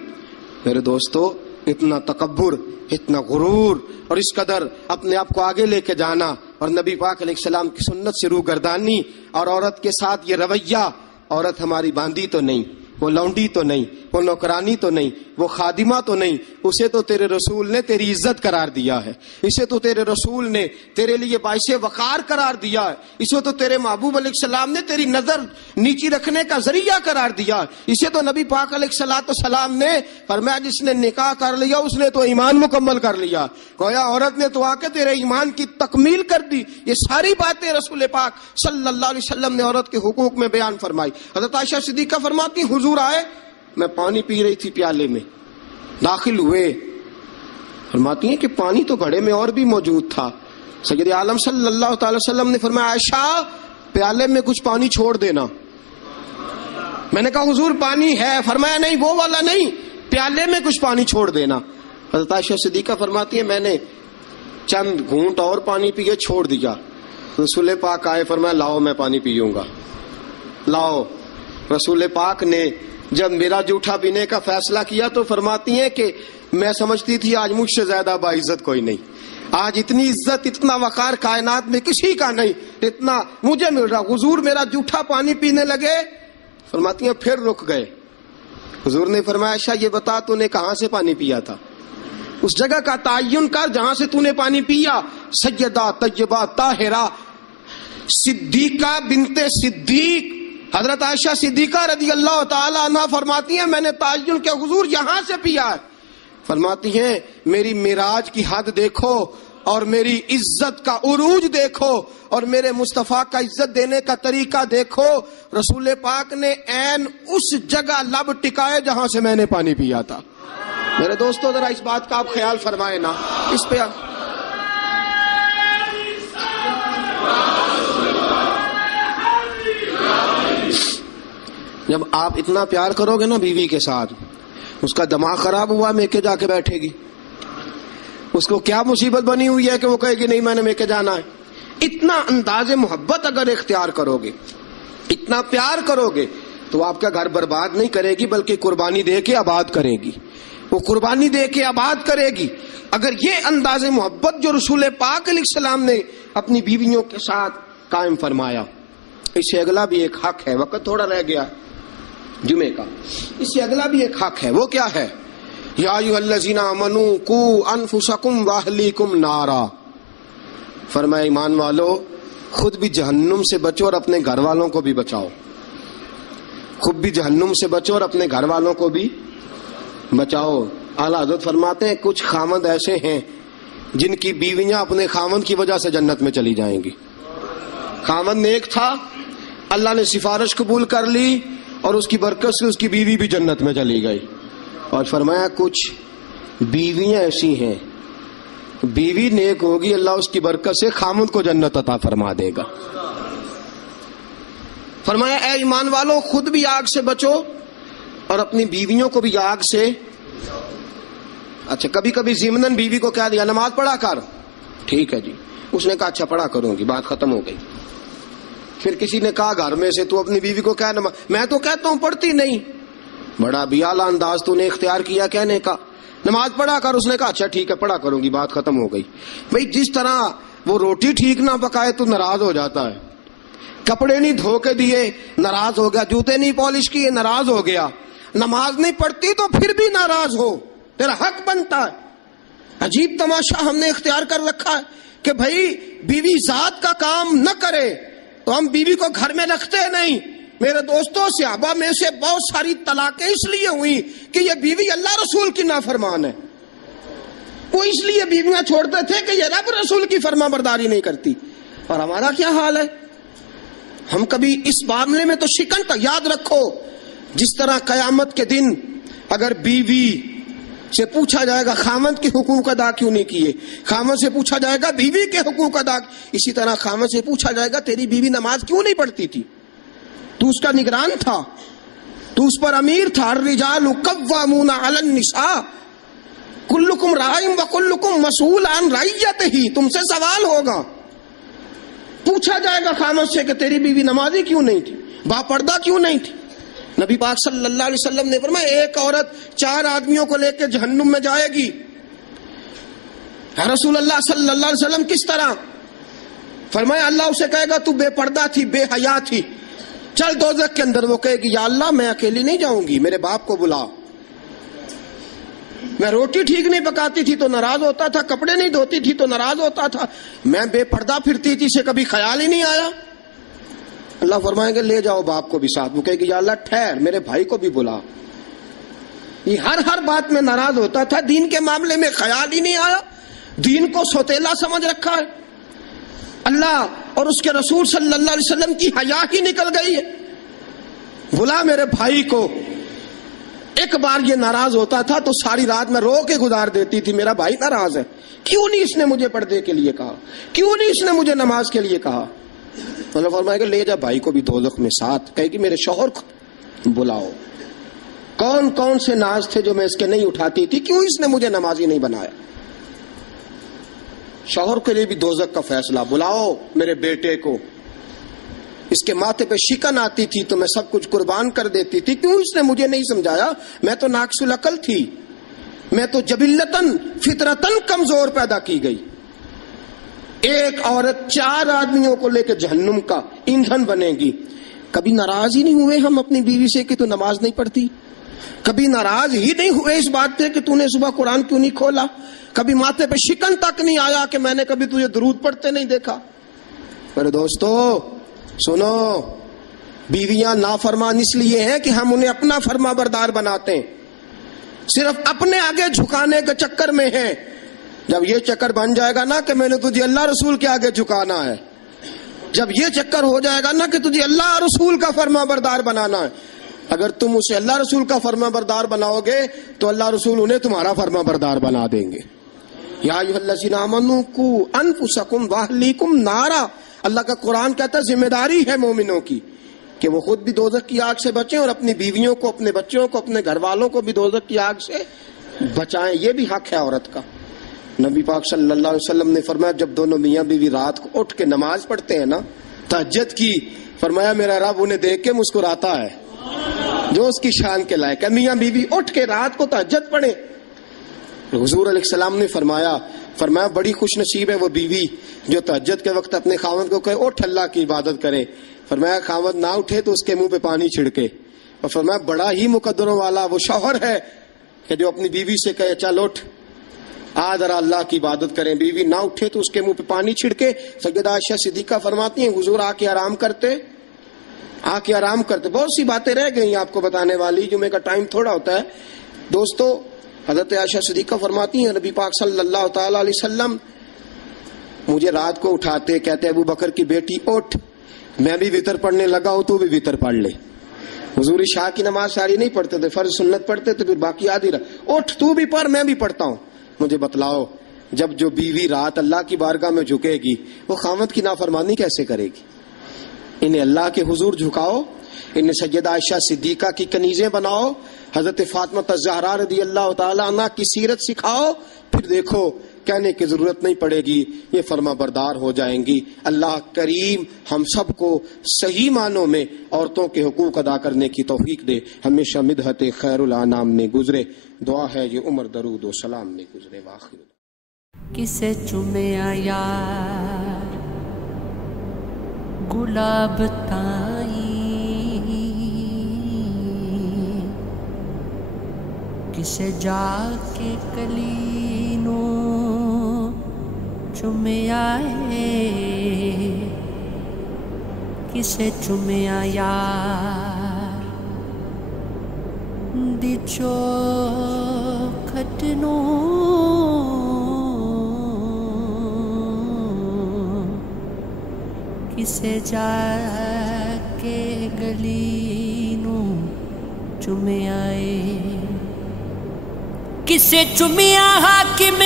میرے دوستو اتنا تکبر, اتنا غرور اور اس قدر اپنے آپ کو آگے لے کے جانا اور نبی پاک علیہ السلام کی سنت سے روگردانی اور عورت کے ساتھ یہ رویہ, عورت ہماری باندھی تو نہیں, وہ لونڈی تو نہیں, وہ نوکرانی تو نہیں, وہ خادمہ تو نہیں, اسے تو تیرے رسول نے تیری عزت قرار دیا ہے, اسے تو تیرے رسول نے تیرے لیے باعث وقار قرار دیا ہے, اسے تو تیرے محبوب علیہ السلام نے تیری نظر نیچی رکھنے کا ذریعہ قرار دیا ہے, اسے تو نبی پاک علیہ السلام نے فرمایا جس نے نکاح کر لیا اس نے تو ایمان مکمل کر لیا. گویا عورت نے تو آ کے تیرے ایمان کی تکمیل کر دی. یہ ساری باتیں رسول پاک صلی اللہ علیہ وسلم نے عورت کے حقوق میں بیان فرمائی. حضرت عائشہ صدیقہ فرماتی حضور آئے, میں پانی پی رہی تھی پیالے میں, داخل ہوئے, فرماتی ہیں کہ پانی تو گھڑے میں اور بھی موجود تھا. سید عالم صلی اللہ تعالی وسلم نے فرمایا عائشہ پیالے میں کچھ پانی چھوڑ دینا. میں نے کہا حضور پانی ہے, فرمایا نہیں وہ والا نہیں, پیالے میں کچھ پانی چھوڑ دینا. حضرت عائشہ صدیقہ فرماتی ہے میں نے چند گھونٹ اور پانی پیے چھوڑ دیا. رسول پاک آئے, فرمایا لاؤ میں پانی پیوں گا, لاؤ. رسول پاک نے جب میرا جھوٹا پینے کا فیصلہ کیا تو فرماتی ہیں کہ میں سمجھتی تھی آج مجھ سے زیادہ باعزت کوئی نہیں, آج اتنی عزت اتنا وقار کائنات میں کسی کا نہیں اتنا مجھے مل رہا. حضور میرا جھوٹا پانی پینے لگے, فرماتی ہیں پھر رک گئے. حضور نے فرمایا عائشہ یہ بتا تو نے کہاں سے پانی پیا تھا, اس جگہ کا تعین کر جہاں سے تو نے پانی پیا. سیدہ طیبہ طاہرہ صدیقہ بنت صدیق حضرت عائشہ صدیقہ رضی اللہ تعالی عنہ فرماتی ہیں میں نے تعین کے حضور یہاں سے پیا ہے. فرماتی ہیں میری معراج کی حد دیکھو اور میری عزت کا عروج دیکھو اور میرے مصطفیٰ کا عزت دینے کا طریقہ دیکھو. رسول پاک نے عین اس جگہ لب ٹکائے جہاں سے میں نے پانی پیا تھا. میرے دوستو ذرا اس بات کا آپ خیال فرمائیں نا. اس پہ جب آپ اتنا پیار کرو گے نا بیوی کے ساتھ، اس کا دماغ خراب ہوا میکے جا کے بیٹھے گی. اس کو کیا مصیبت بنی ہوئی ہے کہ وہ کہے گی نہیں میں نے میکے جانا ہے. اتنا انداز محبت اگر اختیار کرو گے، اتنا پیار کرو گے تو آپ کا گھر برباد نہیں کرے گی بلکہ قربانی دے کے آباد کرے گی. وہ قربانی دے کے آباد کرے گی. اگر یہ انداز محبت جو رسول پاک علیہ السلام نے اپنی بیویوں کے ساتھ قائم فرمایا، اس سے اگلا بھی ایک حق ہے. وقت تھوڑا رہ گیا جمعے کا. اس سے اگلا بھی ایک حق ہے. وہ کیا ہے؟ یا ایھا الذین آمنوا قوا انفسکم واہلیکم نارا. فرمایا ایمان والو خود بھی جہنم سے بچو اور اپنے گھر والوں کو بھی بچاؤ. خود بھی جہنم سے بچو اور اپنے گھر والوں کو بھی بچاؤ. اعلیٰ حضرت فرماتے ہیں کچھ خامند ایسے ہیں جن کی بیویاں اپنے خامند کی وجہ سے جنت میں چلی جائیں گی. خامند نیک تھا، اللہ نے سفارش قبول کر لی اور اس کی برکت سے اس کی بیوی بھی جنت میں چلی گئی. اور فرمایا کچھ بیویاں ایسی ہیں، بیوی نیک ہوگی اللہ اس کی برکت سے خامند کو جنت عطا فرما دے گا. فرمایا اے ایمان والو خود بھی آگ سے بچو اور اپنی بیویوں کو بھی آگ سے. اچھا کبھی کبھی ضمناً بیوی کو کہہ دیا نماز پڑھا کر، ٹھیک ہے جی. اس نے کہا اچھا پڑھا کروں گی، بات ختم ہو گئی. پھر کسی نے کہا گھر میں سے تو اپنی بیوی کو کہہ نماز، میں تو کہتا ہوں پڑھتی نہیں. بڑا بھی اعلیٰ انداز تو نے اختیار کیا کہنے کا، نماز پڑھا کر. اس نے کہا اچھا ٹھیک ہے پڑھا کروں گی، بات ختم ہو گئی. بھئی جس طرح وہ روٹی ٹھیک نہ پکائے تو ناراض ہو جاتا ہے، کپڑے نہیں دھو کے دیے ناراض ہو گیا، جوتے نہیں پالش کیے ناراض ہو گیا، نماز نہیں پڑھتی تو پھر بھی ناراض ہو، تیرا حق بنتا ہے. عجیب تماشا ہم نے اختیار کر رکھا ہے کہ بھائی بیوی ذات کا کام نہ کرے تو ہم بیوی کو گھر میں رکھتے نہیں. میرے دوستوں صحابہ میں سے بہت ساری طلاقیں اس لیے ہوئی کہ یہ بیوی اللہ رسول کی نافرمان ہے. وہ اس لیے بیویاں چھوڑتے تھے کہ یہ رب رسول کی فرما برداری نہیں کرتی. اور ہمارا کیا حال ہے؟ ہم کبھی اس معاملے میں تو شکن تک. یاد رکھو جس طرح قیامت کے دن اگر بیوی سے پوچھا جائے گا خامند کے حقوق ادا کیوں نہیں کیے، خامند سے پوچھا جائے گا بیوی کے حقوق ادا، اسی طرح خامند سے پوچھا جائے گا تیری بیوی نماز کیوں نہیں پڑھتی تھی، تو اس کا نگران تھا، تو اس پر امیر تھا. الرجال قوامون علی النساء کلکم راع وکلکم مسئول عن رعیتہ. تم سے سوال ہوگا، پوچھا جائے گا خامد سے کہ تیری بیوی نمازی کیوں نہیں تھی، با پردہ کیوں نہیں تھی. نبی پاک صلی اللہ علیہ وسلم نے فرمایا ایک عورت 4 آدمیوں کو لے کے جہنم میں جائے گی. رسول اللہ صلی اللہ علیہ وسلم کس طرح؟ فرمایا اللہ اسے کہے گا تو بے پردہ تھی، بے حیا تھی، چل دوزخ کے اندر. وہ کہے گی یا اللہ میں اکیلی نہیں جاؤں گی، میرے باپ کو بلا. میں روٹی ٹھیک نہیں پکاتی تھی تو ناراض ہوتا تھا، کپڑے نہیں دھوتی تھی تو ناراض ہوتا تھا، میں بے پردہ پھرتی تھی، اسے کبھی خیال ہی نہیں آیا. اللہ فرمائیں گے لے جاؤ باپ کو بھی ساتھ. وہ کہے گی یا اللہ ٹھہر میرے بھائی کو بھی بلا. یہ ہر بات میں ناراض ہوتا تھا، دین کے معاملے میں خیال ہی نہیں آیا، دین کو سوتیلا سمجھ رکھا ہے. اللہ اور اس کے رسول صلی اللہ علیہ وسلم کی حیا ہی نکل گئی ہے. بلا میرے بھائی کو. ایک بار یہ ناراض ہوتا تھا تو ساری رات میں رو کے گزار دیتی تھی، میرا بھائی ناراض ہے، کیوں نہیں اس نے مجھے پردے کے لیے کہا، کیوں نہیں اس نے مجھے نماز کے لیے کہا. اللہ فرمائے گا لے جا بھائی کو بھی دوزخ میں ساتھ. کہے کہ میرے شوہر کو بلاؤ، کون کون سے ناز تھے جو میں اس کے نہیں اٹھاتی تھی، کیوں اس نے مجھے نمازی نہیں بنایا. شوہر کے لیے بھی دوزخ کا فیصلہ. بلاؤ میرے بیٹے کو، اس کے ماتھے پہ شکن آتی تھی تو میں سب کچھ قربان کر دیتی تھی، کیوں اس نے مجھے نہیں سمجھایا. میں تو ناقص العقل تھی، میں تو جبلتاً فطرتاً کمزور پیدا کی گئی. ایک عورت 4 آدمیوں کو لے کے جہنم کا ایندھن بنے گی. کبھی ناراض ہی نہیں ہوئے ہم اپنی بیوی سے کہ تو نماز نہیں پڑھتی، کبھی ناراض ہی نہیں ہوئے اس بات سے کہ تو نے صبح قرآن کیوں نہیں کھولا، کبھی ماتھے پہ شکن تک نہیں آیا کہ میں نے کبھی تجھے درود پڑھتے نہیں دیکھا. میرے دوستو سنو، بیویاں نافرمان اس لیے ہیں کہ ہم انہیں اپنا فرما بردار بناتے ہیں، صرف اپنے آگے جھکانے کے چکر میں ہیں۔ جب یہ چکر بن جائے گا نا کہ میں نے تجھے اللہ رسول کے آگے جھکانا ہے، جب یہ چکر ہو جائے گا نا کہ تجھے اللہ رسول کا فرما بردار بنانا ہے، اگر تم اسے اللہ رسول کا فرما بردار بناؤ گے تو اللہ رسول انہیں تمہارا فرما بردار بنا دیں گے۔ یا ایھا الذین آمنوا قوا انفسکم واہلیکم نارا، اللہ کا قرآن کہتا ہے ذمہ داری ہے مومنوں کی کہ وہ خود بھی دوزخ کی آگ سے بچیں اور اپنی بیویوں کو، اپنے بچوں کو، اپنے گھر والوں کو بھی دوزخ کی آگ سے بچائیں۔ یہ بھی حق ہے عورت کا۔ نبی پاک صلی اللہ علیہ وسلم نے فرمایا جب دونوں میاں بیوی رات کو اٹھ کے نماز پڑھتے ہیں نا تہجد کی، فرمایا میرا رب انہیں دیکھ کے مسکراتا ہے جو اس کی شان کے لائق ہے۔ میاں بیوی اٹھ کے رات کو تہجد پڑھیں۔ حضور علیہ السلام نے فرمایا بڑی خوش نصیب ہے وہ بیوی جو تہجد کے وقت اپنے خاوند کو کہے اٹھ اللہ کی عبادت کرے۔ فرمایا خاوند نہ اٹھے تو اس کے منہ پہ پانی چھڑکے، اور فرمایا بڑا ہی مقدروں والا وہ شوہر ہے کہ جو اپنی بیوی سے کہے چل اٹھ آ ذرا اللہ کی عبادت کریں، بیوی نہ اٹھے تو اس کے منہ پہ پانی چھڑکے۔ سیدہ عائشہ صدیقہ فرماتی ہیں حضور آ کے آرام کرتے۔ بہت سی باتیں رہ گئی آپ کو بتانے والی، جمعے کا ٹائم تھوڑا ہوتا ہے دوستو۔ حضرت عائشہ صدیقہ فرماتی ہیں نبی پاک صلی اللہ تعالی علیہ وسلم مجھے رات کو اٹھاتے، کہتے ابو بکر کی بیٹی اٹھ، میں بھی وتر پڑھنے لگا ہوں تو بھی وتر پڑھ لے۔ حضور عشاء کی نماز ساری نہیں پڑھتے تھے، فرض سنت پڑھتے تھے، پھر باقی آدھی رات اٹھ تو بھی پڑھ میں بھی پڑھتا ہوں۔ مجھے بتلاؤ جب جو بیوی رات اللہ کی بارگاہ میں جھکے گی وہ خاوند کی نافرمانی کیسے کرے گی؟ انہیں اللہ کے حضور جھکاؤ، انہیں سیدہ عائشہ صدیقہ کی کنیزیں بناؤ، حضرت فاطمہ الزہرا رضی اللہ تعالی عنہ کی سیرت سکھاؤ، پھر دیکھو کہنے کی ضرورت نہیں پڑے گی، یہ فرما بردار ہو جائیں گی۔ اللہ کریم ہم سب کو صحیح معنوں میں عورتوں کے حقوق ادا کرنے کی توفیق دے، ہمیشہ مدحت خیر الانام میں گزرے۔ دعا ہے یہ عمر درود و سلام میں گزرے۔ واخر کسے چومیا یار گلاب تائیں، کسے جا کے کلی نو چومیا ہے، کسے چومیا یار دی چوکھٹ نو، کسے جا کے گلی نو چومیا ہے، کسے چومیا حاکم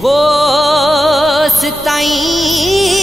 غوث تائیں،